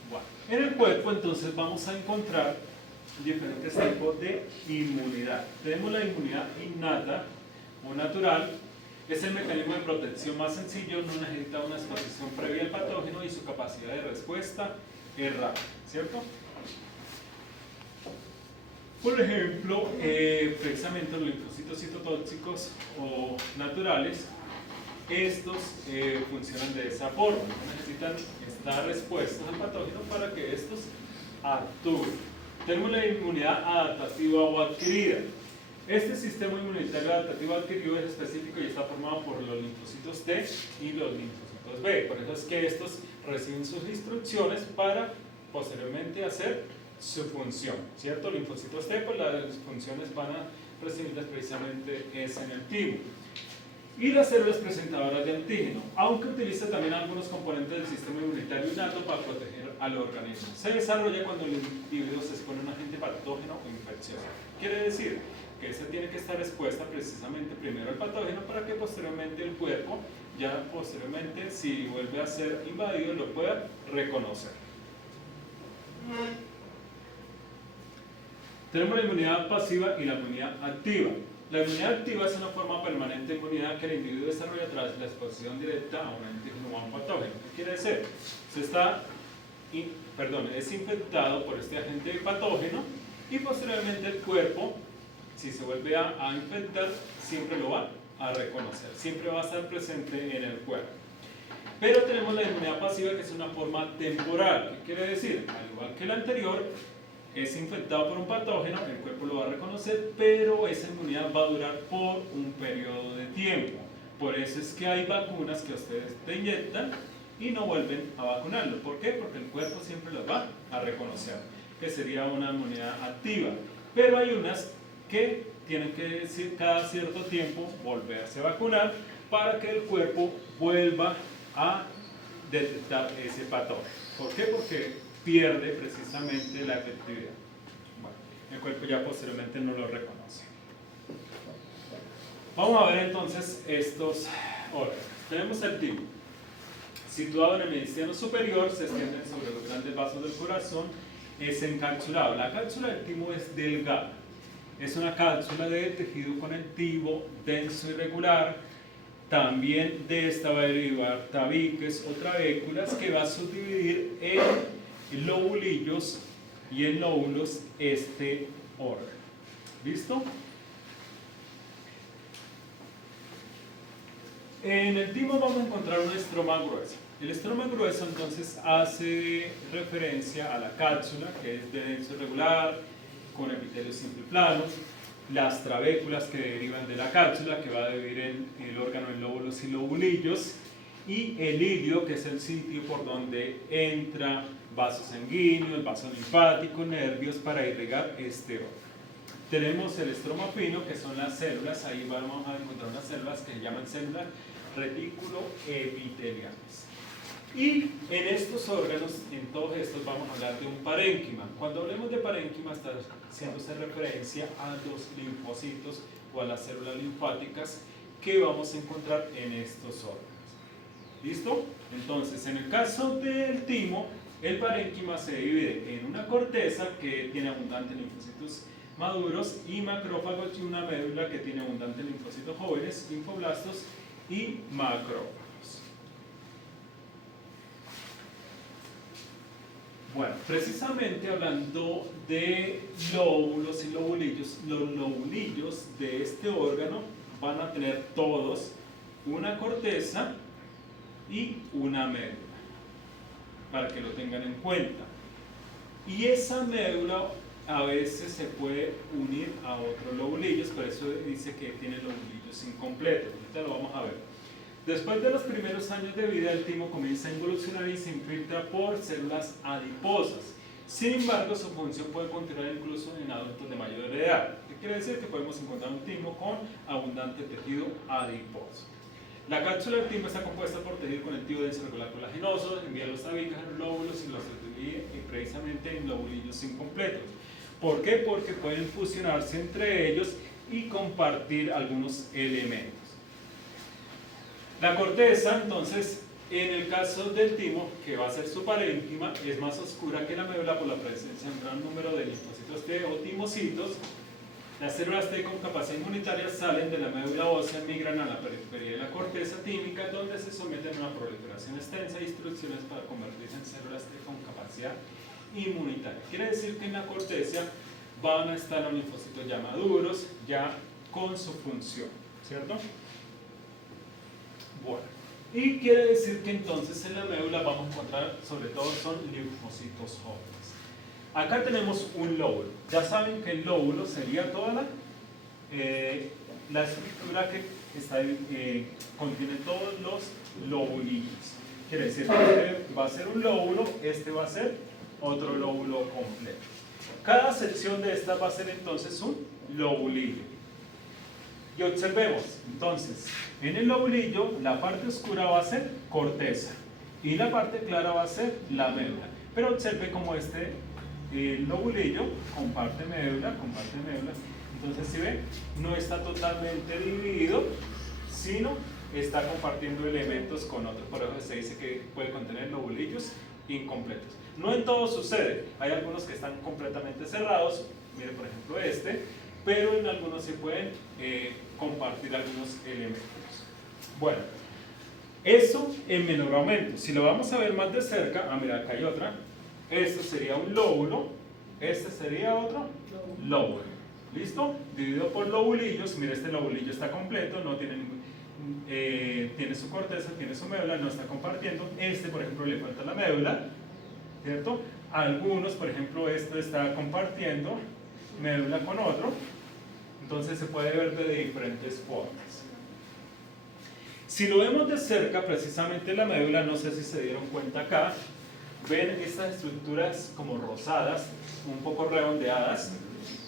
Bueno, en el cuerpo entonces vamos a encontrar diferentes tipos de inmunidad. Tenemos la inmunidad innata o natural. Es el mecanismo de protección más sencillo, no necesita una exposición previa al patógeno y su capacidad de respuesta es rápida, ¿cierto? Por ejemplo, precisamente los linfocitos citotóxicos o naturales, estos funcionan de esa forma, necesitan estar expuestos al patógeno para que estos actúen. Tenemos la inmunidad adaptativa o adquirida. Este sistema inmunitario adaptativo adquirido es específico y está formado por los linfocitos T y los linfocitos B. Por eso es que estos reciben sus instrucciones para posteriormente hacer su función, ¿cierto? Linfocitos T, pues las funciones van a recibirlas precisamente es en el timo. Y las células presentadoras de antígeno, aunque utiliza también algunos componentes del sistema inmunitario innato para proteger al organismo. Se desarrolla cuando el individuo se expone a un agente patógeno o infeccioso. Quiere decir que esta tiene que estar expuesta precisamente primero al patógeno para que posteriormente el cuerpo, ya posteriormente, si vuelve a ser invadido, lo pueda reconocer. Tenemos la inmunidad pasiva y la inmunidad activa. La inmunidad activa es una forma permanente de inmunidad que el individuo desarrolla tras la exposición directa a un antígeno o a un patógeno. ¿Qué quiere decir? Es infectado por este agente patógeno y posteriormente el cuerpo, si se vuelve a infectar, siempre lo va a reconocer, siempre va a estar presente en el cuerpo. Pero tenemos la inmunidad pasiva, que es una forma temporal. ¿Qué quiere decir? Al igual que la anterior, es infectado por un patógeno, el cuerpo lo va a reconocer, pero esa inmunidad va a durar por un periodo de tiempo. Por eso es que hay vacunas que ustedes te inyectan y no vuelven a vacunarlo. ¿Por qué? Porque el cuerpo siempre los va a reconocer, que sería una inmunidad activa. Pero hay unas que tienen que cada cierto tiempo volverse a vacunar para que el cuerpo vuelva a detectar ese patógeno. ¿Por qué? Porque pierde precisamente la efectividad. Bueno, el cuerpo ya posteriormente no lo reconoce. Vamos a ver entonces estos órganos. Tenemos el timo, situado en el mediastino superior, se extiende sobre los grandes vasos del corazón, es encapsulado. La cápsula del timo es delgada. Es una cápsula de tejido conectivo denso y regular. También de esta va a derivar tabiques o trabéculas que va a subdividir en lobulillos y en lóbulos este órgano. ¿Listo? En el timo vamos a encontrar un estroma grueso. El estroma grueso entonces hace referencia a la cápsula, que es de denso irregular, con epitelio simple plano, las trabéculas que derivan de la cápsula, que va a dividir el órgano en lóbulos y lobulillos, y el ilio, que es el sitio por donde entra vaso sanguíneo, el vaso linfático, nervios para irrigar este órgano. Tenemos el estroma fino, que son las células, ahí vamos a encontrar unas células que se llaman células retículo epiteliales. Y en estos órganos, en todos estos, vamos a hablar de un parénquima. Cuando hablemos de parénquima, está haciéndose referencia a los linfocitos o a las células linfáticas que vamos a encontrar en estos órganos. ¿Listo? Entonces, en el caso del timo, el parénquima se divide en una corteza que tiene abundantes linfocitos maduros y macrófagos, y una médula que tiene abundantes linfocitos jóvenes, linfoblastos y macrófagos. Bueno, precisamente hablando de lóbulos y lobulillos, los lobulillos de este órgano van a tener todos una corteza y una médula, para que lo tengan en cuenta. Y esa médula a veces se puede unir a otros lobulillos, por eso dice que tiene lobulillos incompletos. Ahorita lo vamos a ver. Después de los primeros años de vida, el timo comienza a involucionar y se infiltra por células adiposas. Sin embargo, su función puede continuar incluso en adultos de mayor edad. ¿Qué quiere decir? Que podemos encontrar un timo con abundante tejido adiposo. La cápsula del timo está compuesta por tejido conectivo denso irregular colagenoso, envía los tabiques a los lóbulos y los distribuye precisamente en lobulillos incompletos. ¿Por qué? Porque pueden fusionarse entre ellos y compartir algunos elementos. La corteza, entonces, en el caso del timo, que va a ser su parénquima, es más oscura que la médula por la presencia de un gran número de linfocitos T o timocitos. Las células T con capacidad inmunitaria salen de la médula ósea, migran a la periferia de la corteza tímica, donde se someten a una proliferación extensa e instrucciones para convertirse en células T con capacidad inmunitaria. Quiere decir que en la corteza van a estar los linfocitos ya maduros, ya con su función, ¿cierto? Bueno, y quiere decir que entonces en la médula vamos a encontrar, sobre todo, son linfocitos jóvenes. Acá tenemos un lóbulo. Ya saben que el lóbulo sería toda la estructura que está, contiene todos los lobulillos. Quiere decir que este va a ser un lóbulo, este va a ser otro lóbulo completo. Cada sección de esta va a ser entonces un lobulillo. Y observemos, entonces, en el lobulillo la parte oscura va a ser corteza y la parte clara va a ser la médula. Pero observe cómo este lobulillo comparte médula. Entonces, si ven, no está totalmente dividido, sino está compartiendo elementos con otros. Por eso se dice que puede contener lobulillos incompletos. No en todo sucede, hay algunos que están completamente cerrados, mire por ejemplo este, pero en algunos se pueden compartir algunos elementos. Bueno, eso en menor aumento. Si lo vamos a ver más de cerca, mira, acá hay otra. Esto sería un lóbulo, este sería otro lóbulo. ¿Listo? Dividido por lobulillos. Mira, este lobulillo está completo, no tiene ningún, tiene su corteza, tiene su médula, no está compartiendo. Este, por ejemplo, le falta la médula, ¿cierto? Algunos, por ejemplo, este está compartiendo médula con otro. Entonces se puede ver de diferentes formas. Si lo vemos de cerca, precisamente la médula, no sé si se dieron cuenta acá, ven estas estructuras como rosadas, un poco redondeadas.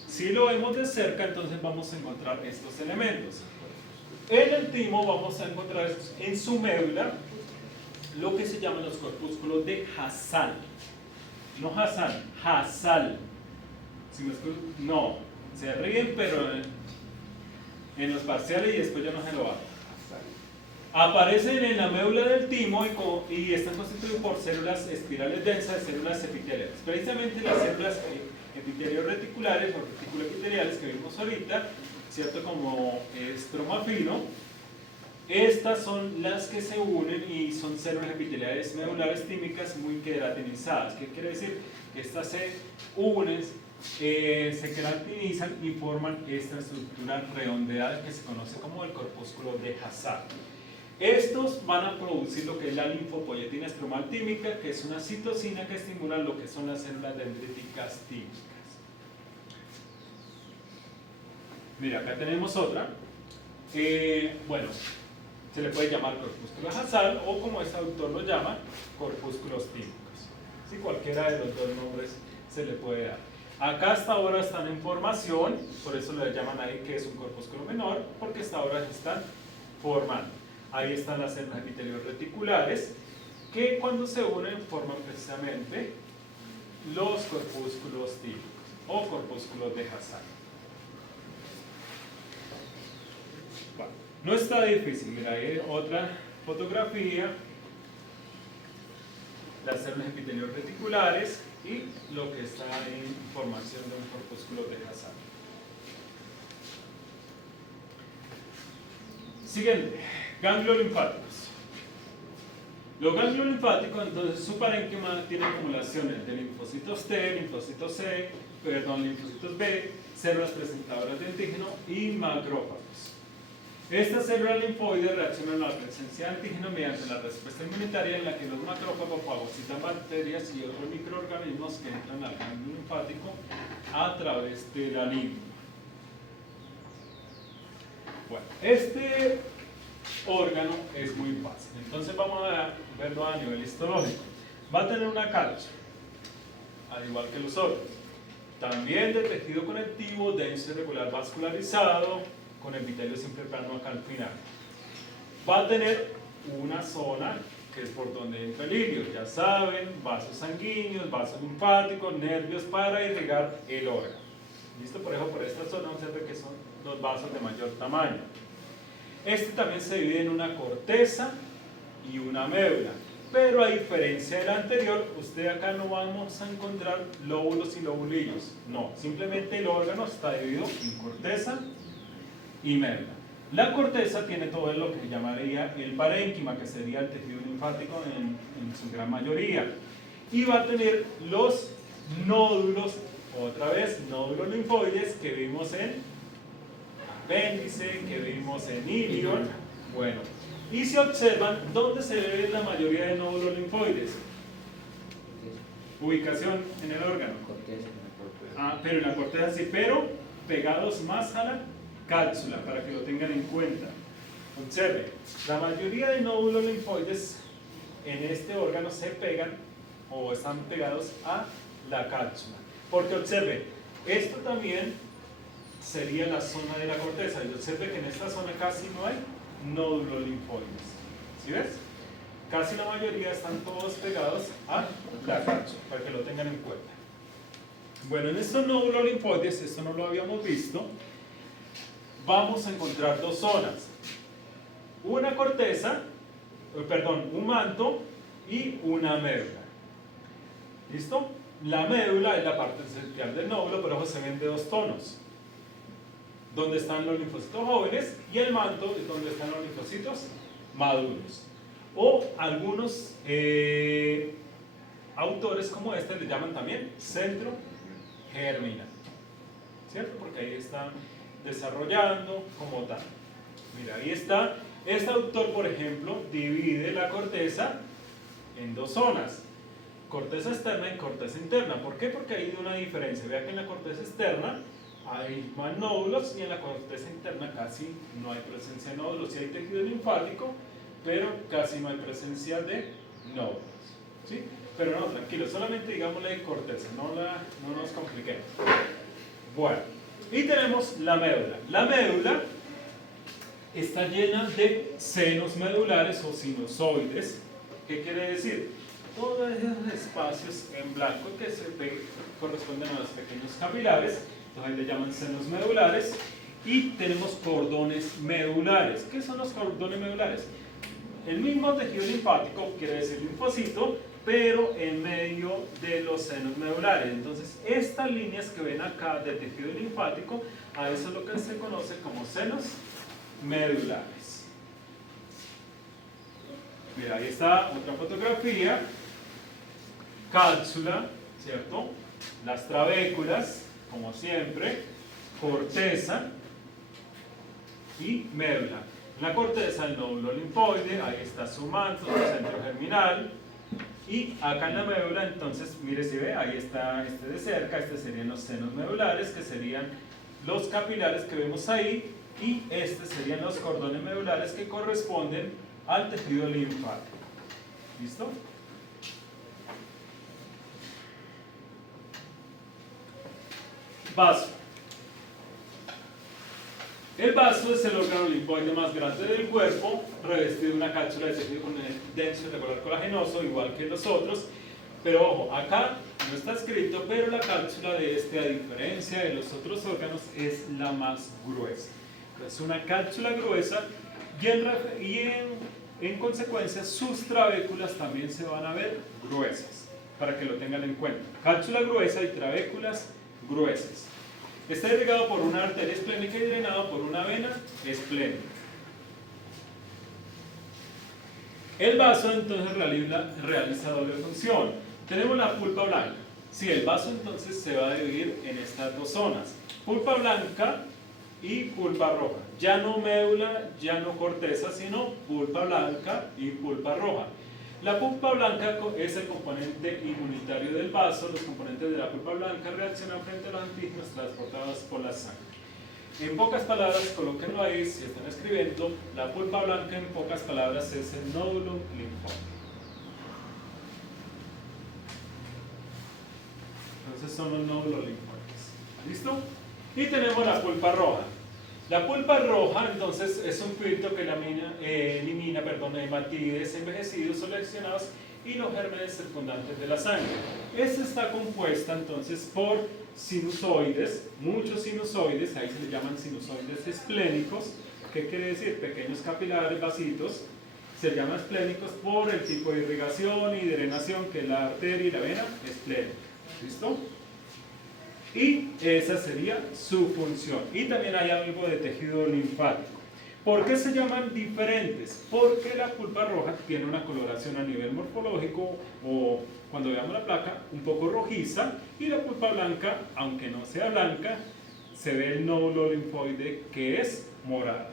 Si lo vemos de cerca, entonces vamos a encontrar estos elementos. En el timo vamos a encontrar en su médula lo que se llaman los corpúsculos de Hassall. No Hassan, Hassall. Si me escuchan, no, se ríen, pero en los parciales y después ya no se lo van. Aparecen en la médula del timo y están constituidos por células espirales densas, células epiteliales. Precisamente las células epitelio-reticulares o reticuloepiteliales que vimos ahorita, ¿cierto? Como estroma fino, estas son las que se unen y son células epiteliales medulares tímicas muy queratinizadas. ¿Qué quiere decir? Que estas se unen, se queratinizan y forman esta estructura redondeada que se conoce como el corpúsculo de Hassall. Estos van a producir lo que es la linfopoyetina estromaltímica, que es una citocina que estimula lo que son las células dendríticas típicas. Mira, acá tenemos otra. Bueno, se le puede llamar corpúsculo basal o, como este autor lo llama, corpúsculos típicos. ¿Sí? Cualquiera de los dos nombres se le puede dar. Acá hasta ahora están en formación, por eso le llaman ahí que es un corpúsculo menor, porque hasta ahora se están formando. Ahí están las células epitelios reticulares, que cuando se unen forman precisamente los corpúsculos típicos o corpúsculos de Hassan. Bueno, no está difícil, mira, hay otra fotografía, las células epitelios reticulares y lo que está en formación de un corpúsculo de Hassan. Siguiente, ganglios linfáticos. Los ganglios linfáticos, entonces, su parénquima tiene acumulaciones de linfocitos T, linfocitos C, linfocitos B, células presentadoras de antígeno y macrófagos. Estas células linfoides reaccionan a la presencia de antígeno mediante la respuesta inmunitaria en la que los macrófagos fagocitan bacterias y otros microorganismos que entran al ganglio linfático a través de la linfa. Bueno, este órgano es muy fácil, entonces vamos a verlo a nivel histológico. Va a tener una cápsula, al igual que los otros, también de tejido conectivo, denso y regular vascularizado, con epitelio simple plano acá al final. Va a tener una zona que es por donde entra el ilios, ya saben, vasos sanguíneos, vasos linfáticos, nervios para irrigar el órgano. ¿Listo? Por ejemplo, por esta zona observen que son los vasos de mayor tamaño. Este también se divide en una corteza y una médula, pero a diferencia del anterior, usted acá no vamos a encontrar lóbulos y lobulillos, no, simplemente el órgano está dividido en corteza y médula. La corteza tiene todo lo que llamaría el parénquima, que sería el tejido linfático en su gran mayoría, y va a tener los nódulos, otra vez, nódulos linfoides que vimos en apéndice, que vimos en ilion. Bueno, y si observan, ¿dónde se ve la mayoría de nódulos linfoides? Ubicación en el órgano. Pero en la corteza sí, pero pegados más a la cápsula, para que lo tengan en cuenta. Observen, la mayoría de nódulos linfoides en este órgano se pegan o están pegados a la cápsula. Porque observen, esto también sería la zona de la corteza, y observe que en esta zona casi no hay nódulos linfoides. ¿Sí ves? Casi la mayoría están todos pegados a la cápsula, para que lo tengan en cuenta. Bueno, en estos nódulos linfoides, esto no lo habíamos visto, vamos a encontrar dos zonas. Una corteza, un manto y una médula. ¿Listo? La médula es la parte central del nódulo, pero se ven de dos tonos. Donde están los linfocitos jóvenes, y el manto es donde están los linfocitos maduros. O algunos autores como este le llaman también centro germinal, ¿cierto? Porque ahí están desarrollando como tal. Mira, ahí está. Este autor, por ejemplo, divide la corteza en dos zonas: corteza externa y corteza interna. ¿Por qué? Porque hay una diferencia. Vea que en la corteza externa hay más nódulos y en la corteza interna casi no hay presencia de nódulos. Sí hay tejido linfático, pero casi no hay presencia de nódulos. ¿Sí? Pero no, tranquilo, solamente digámosle corteza, no nos compliquemos. Bueno, y tenemos la médula. La médula está llena de senos medulares o sinusoides. ¿Qué quiere decir? Todos esos espacios en blanco que corresponden a los pequeños capilares, entonces le llaman senos medulares. Y tenemos cordones medulares. ¿Qué son los cordones medulares? El mismo tejido linfático, quiere decir linfocito, pero en medio de los senos medulares. Entonces, estas líneas que ven acá de tejido linfático, a eso es lo que se conoce como senos medulares. Mira, ahí está otra fotografía. Cápsula, ¿cierto? Las trabéculas, como siempre, corteza y médula. En la corteza el nódulo linfoide, ahí está su manto, su centro germinal. Y acá en la médula, entonces, mire si ve, ahí está este de cerca, este serían los senos medulares, que serían los capilares que vemos ahí, y estos serían los cordones medulares que corresponden al tejido linfático. ¿Listo? Vaso. El vaso es el órgano linfoide más grande del cuerpo, revestido de una cápsula de tejido denso y regular colagenoso, igual que los otros. Pero ojo, acá no está escrito, pero la cápsula de este, a diferencia de los otros órganos, es la más gruesa. Es una cápsula gruesa y en consecuencia sus trabéculas también se van a ver gruesas, para que lo tengan en cuenta. Cápsula gruesa y trabéculas gruesas. Está irrigado por una arteria esplénica y drenado por una vena esplénica. El vaso entonces realiza doble función. Tenemos la pulpa blanca. Sí, el vaso entonces se va a dividir en estas dos zonas. Pulpa blanca y pulpa roja. Ya no médula, ya no corteza, sino pulpa blanca y pulpa roja. La pulpa blanca es el componente inmunitario del vaso. Los componentes de la pulpa blanca reaccionan frente a los antígenos transportados por la sangre. En pocas palabras, colóquenlo ahí si están escribiendo, la pulpa blanca en pocas palabras es el nódulo linfóide. Entonces son los nódulos linfóides. ¿Listo? Y tenemos la pulpa roja. La pulpa roja, entonces, es un filtro que elimina hematides envejecidos seleccionados y los gérmenes circundantes de la sangre. Esta está compuesta, entonces, por sinusoides, muchos sinusoides, ahí se le llaman sinusoides esplénicos. ¿Qué quiere decir? Pequeños capilares, vasitos, se llaman esplénicos por el tipo de irrigación y drenación que es la arteria y la vena esplénica. ¿Listo? Y esa sería su función. Y también hay algo de tejido linfático. ¿Por qué se llaman diferentes? Porque la pulpa roja tiene una coloración a nivel morfológico, o cuando veamos la placa, un poco rojiza, y la pulpa blanca, aunque no sea blanca, se ve el nódulo linfoide que es morado.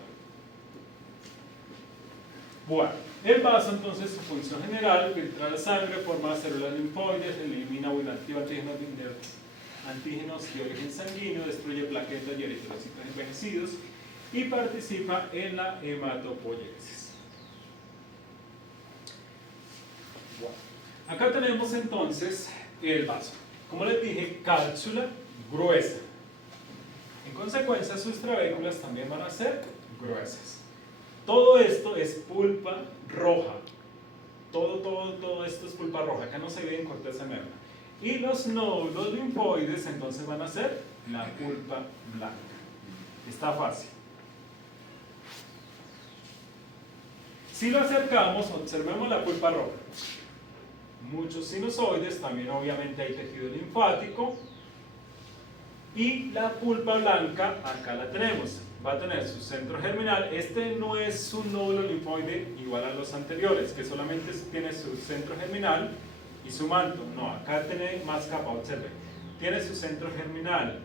Bueno, el vaso entonces, su función general: filtra la sangre, forma células linfoides, elimina o inactiva antígenos de origen sanguíneo, destruye plaquetas y eritrocitos envejecidos y participa en la hematopoiesis. Bueno, acá tenemos entonces el vaso. Como les dije, cápsula gruesa. En consecuencia, sus trabéculas también van a ser gruesas. Todo esto es pulpa roja. Todo esto es pulpa roja. Acá no se ve en corteza médula. Y los nódulos linfoides entonces van a ser la pulpa blanca. Está fácil. Si lo acercamos, observemos la pulpa roja. Muchos sinusoides, también obviamente hay tejido linfático. Y la pulpa blanca, acá la tenemos. Va a tener su centro germinal. Este no es un nódulo linfoide igual a los anteriores, que solamente tiene su centro germinal y su manto. No, acá tiene más capa, observen. Tiene su centro germinal,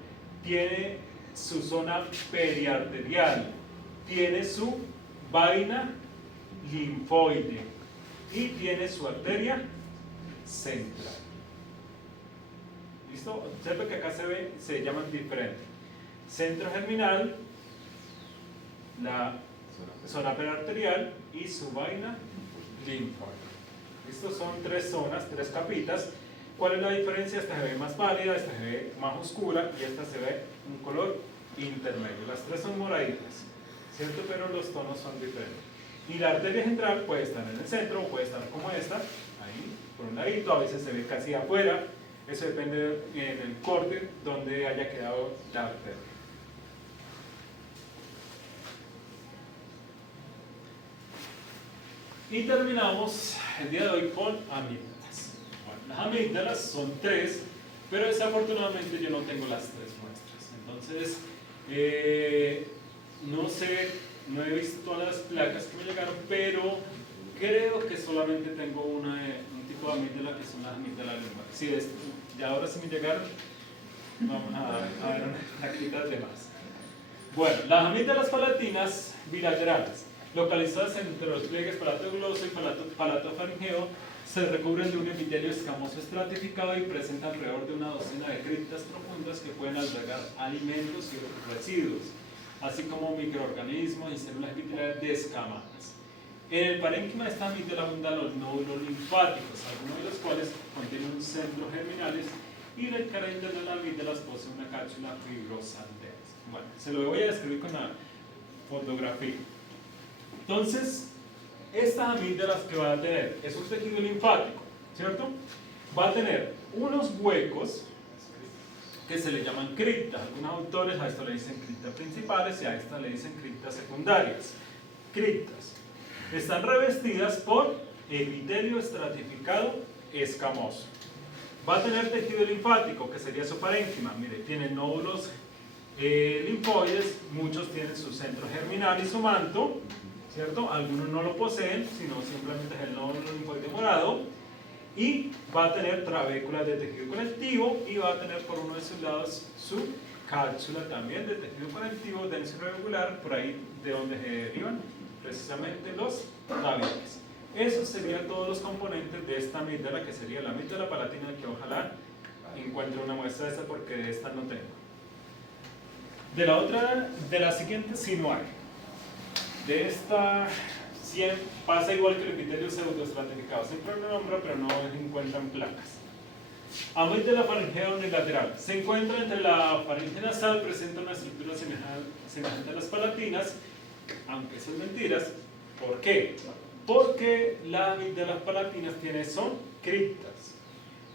tiene su zona periarterial, tiene su vaina linfoide y tiene su arteria central. ¿Listo? Observen que acá se llaman diferentes. Centro germinal, la zona periarterial y su vaina linfoide. Estos son tres zonas, tres capitas. ¿Cuál es la diferencia? Esta se ve más pálida, esta se ve más oscura y esta se ve un color intermedio. Las tres son moraditas, ¿cierto? Pero los tonos son diferentes. Y la arteria central puede estar en el centro o puede estar como esta, ahí, por un ladito, a veces se ve casi afuera. Eso depende en el corte donde haya quedado la arteria. Y terminamos el día de hoy con amígdalas. Bueno, las amígdalas son tres, pero desafortunadamente yo no tengo las tres muestras. Entonces, no sé, no he visto todas las placas que me llegaron, pero creo que solamente tengo un tipo de amígdala que son las amígdalas lumbares. Sí, ya ahora sí me llegaron. Vamos a ver unas plaquitas de más. Bueno, las amígdalas palatinas bilaterales. localizadas entre los pliegues palatogloso y palatofaringeo, se recubren de un epitelio escamoso estratificado y presenta alrededor de una docena de criptas profundas que pueden albergar alimentos y otros residuos, así como microorganismos y células epiteliales descamadas. En el parénquima de esta amígdala abundan los nódulos linfáticos, algunos de los cuales contienen un centro germinales, y el carácter de las amígdalas posee una cápsula fibrosa densa. Bueno, se lo voy a describir con la fotografía. Entonces, estas amígdalas que va a tener es un tejido linfático, ¿cierto? Va a tener unos huecos que se le llaman criptas. Algunos autores a esto le dicen criptas principales y a esta le dicen criptas secundarias. Criptas. Están revestidas por epitelio estratificado escamoso. Va a tener tejido linfático, que sería su parénquima. Mire, tiene nódulos linfoides, muchos tienen su centro germinal y su manto, ¿cierto? Algunos no lo poseen, sino simplemente es el nódulo linfoide morado. Y va a tener trabéculas de tejido conectivo y va a tener por uno de sus lados su cápsula también de tejido conectivo denso y regular, por ahí de donde se derivan precisamente los tabiones. Esos serían todos los componentes de esta amígdala, que sería la amígdala palatina, que ojalá encuentre una muestra de esta, porque de esta no tengo. De la siguiente sí no hay. De esta pasa igual que el epitelio pseudoestratificado, siempre lo nombra pero no encuentran placas. Amígdala faringea unilateral. Se encuentra entre la faringe nasal, presenta una estructura semejante a las palatinas, aunque son mentiras. ¿Por qué? Porque las amígdalas palatinas son criptas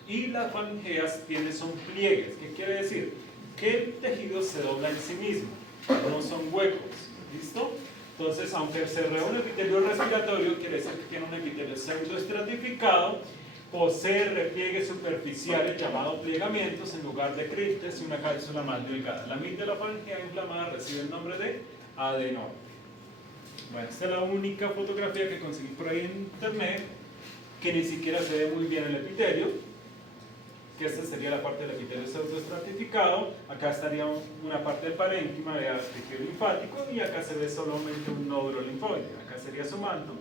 y las faringeas son pliegues. ¿Qué quiere decir? Que el tejido se dobla en sí mismo, no son huecos. ¿Listo? Entonces, aunque se reúne epitelio respiratorio, quiere decir que tiene un epitelio pseudoestratificado, posee repliegues superficiales llamados plegamientos en lugar de criptas y una cápsula más delgada. La amígdala faringea inflamada recibe el nombre de adenoma. Bueno, esta es la única fotografía que conseguí por ahí en internet, que ni siquiera se ve muy bien el epitelio, que esta sería la parte del epitelio pseudoestratificado. Acá estaría una parte del parénquima de tejido linfático y acá se ve solamente un nódulo linfoide. Acá sería su manto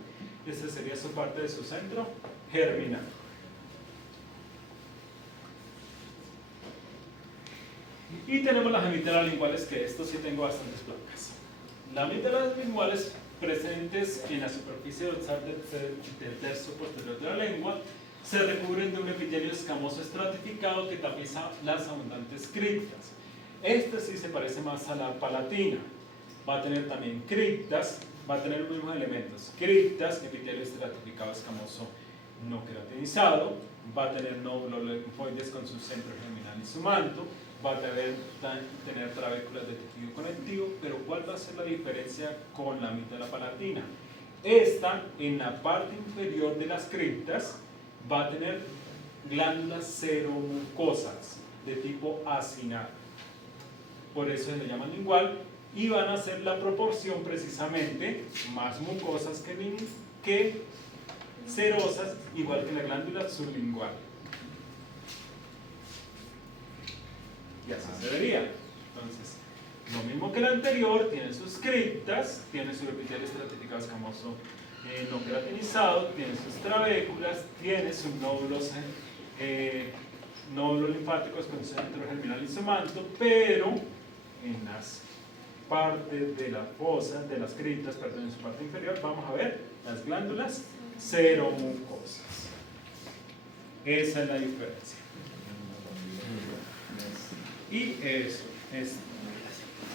y esta sería su parte de su centro germinal. Y tenemos las amígdalas linguales, que esto sí tengo bastantes placas. Las amígdalas linguales presentes en la superficie dorsal del tercio posterior de la lengua se recubren de un epitelio escamoso estratificado que tapiza las abundantes criptas. Este sí se parece más a la palatina. Va a tener también criptas, va a tener los mismos elementos: criptas, epitelio estratificado escamoso no queratinizado, va a tener nódulos linfoides con su centro germinal y su manto, va a tener trabéculas de tejido conectivo. Pero ¿cuál va a ser la diferencia con la amígdala palatina? Esta, en la parte inferior de las criptas, va a tener glándulas seromucosas de tipo acinar, por eso se le llaman lingual, y van a ser la proporción precisamente más mucosas que serosas, igual que la glándula sublingual. Y así se vería. Entonces, lo mismo que el anterior, tiene sus criptas, tiene su epitelio estratificado escamoso no queratinizado, tiene sus trabéculas, tiene sus nódulos linfáticos con centro germinal y su manto, pero en las partes de la fosa, de las criptas, perdón, en su parte inferior, vamos a ver las glándulas seromucosas. Esa es la diferencia. Y eso es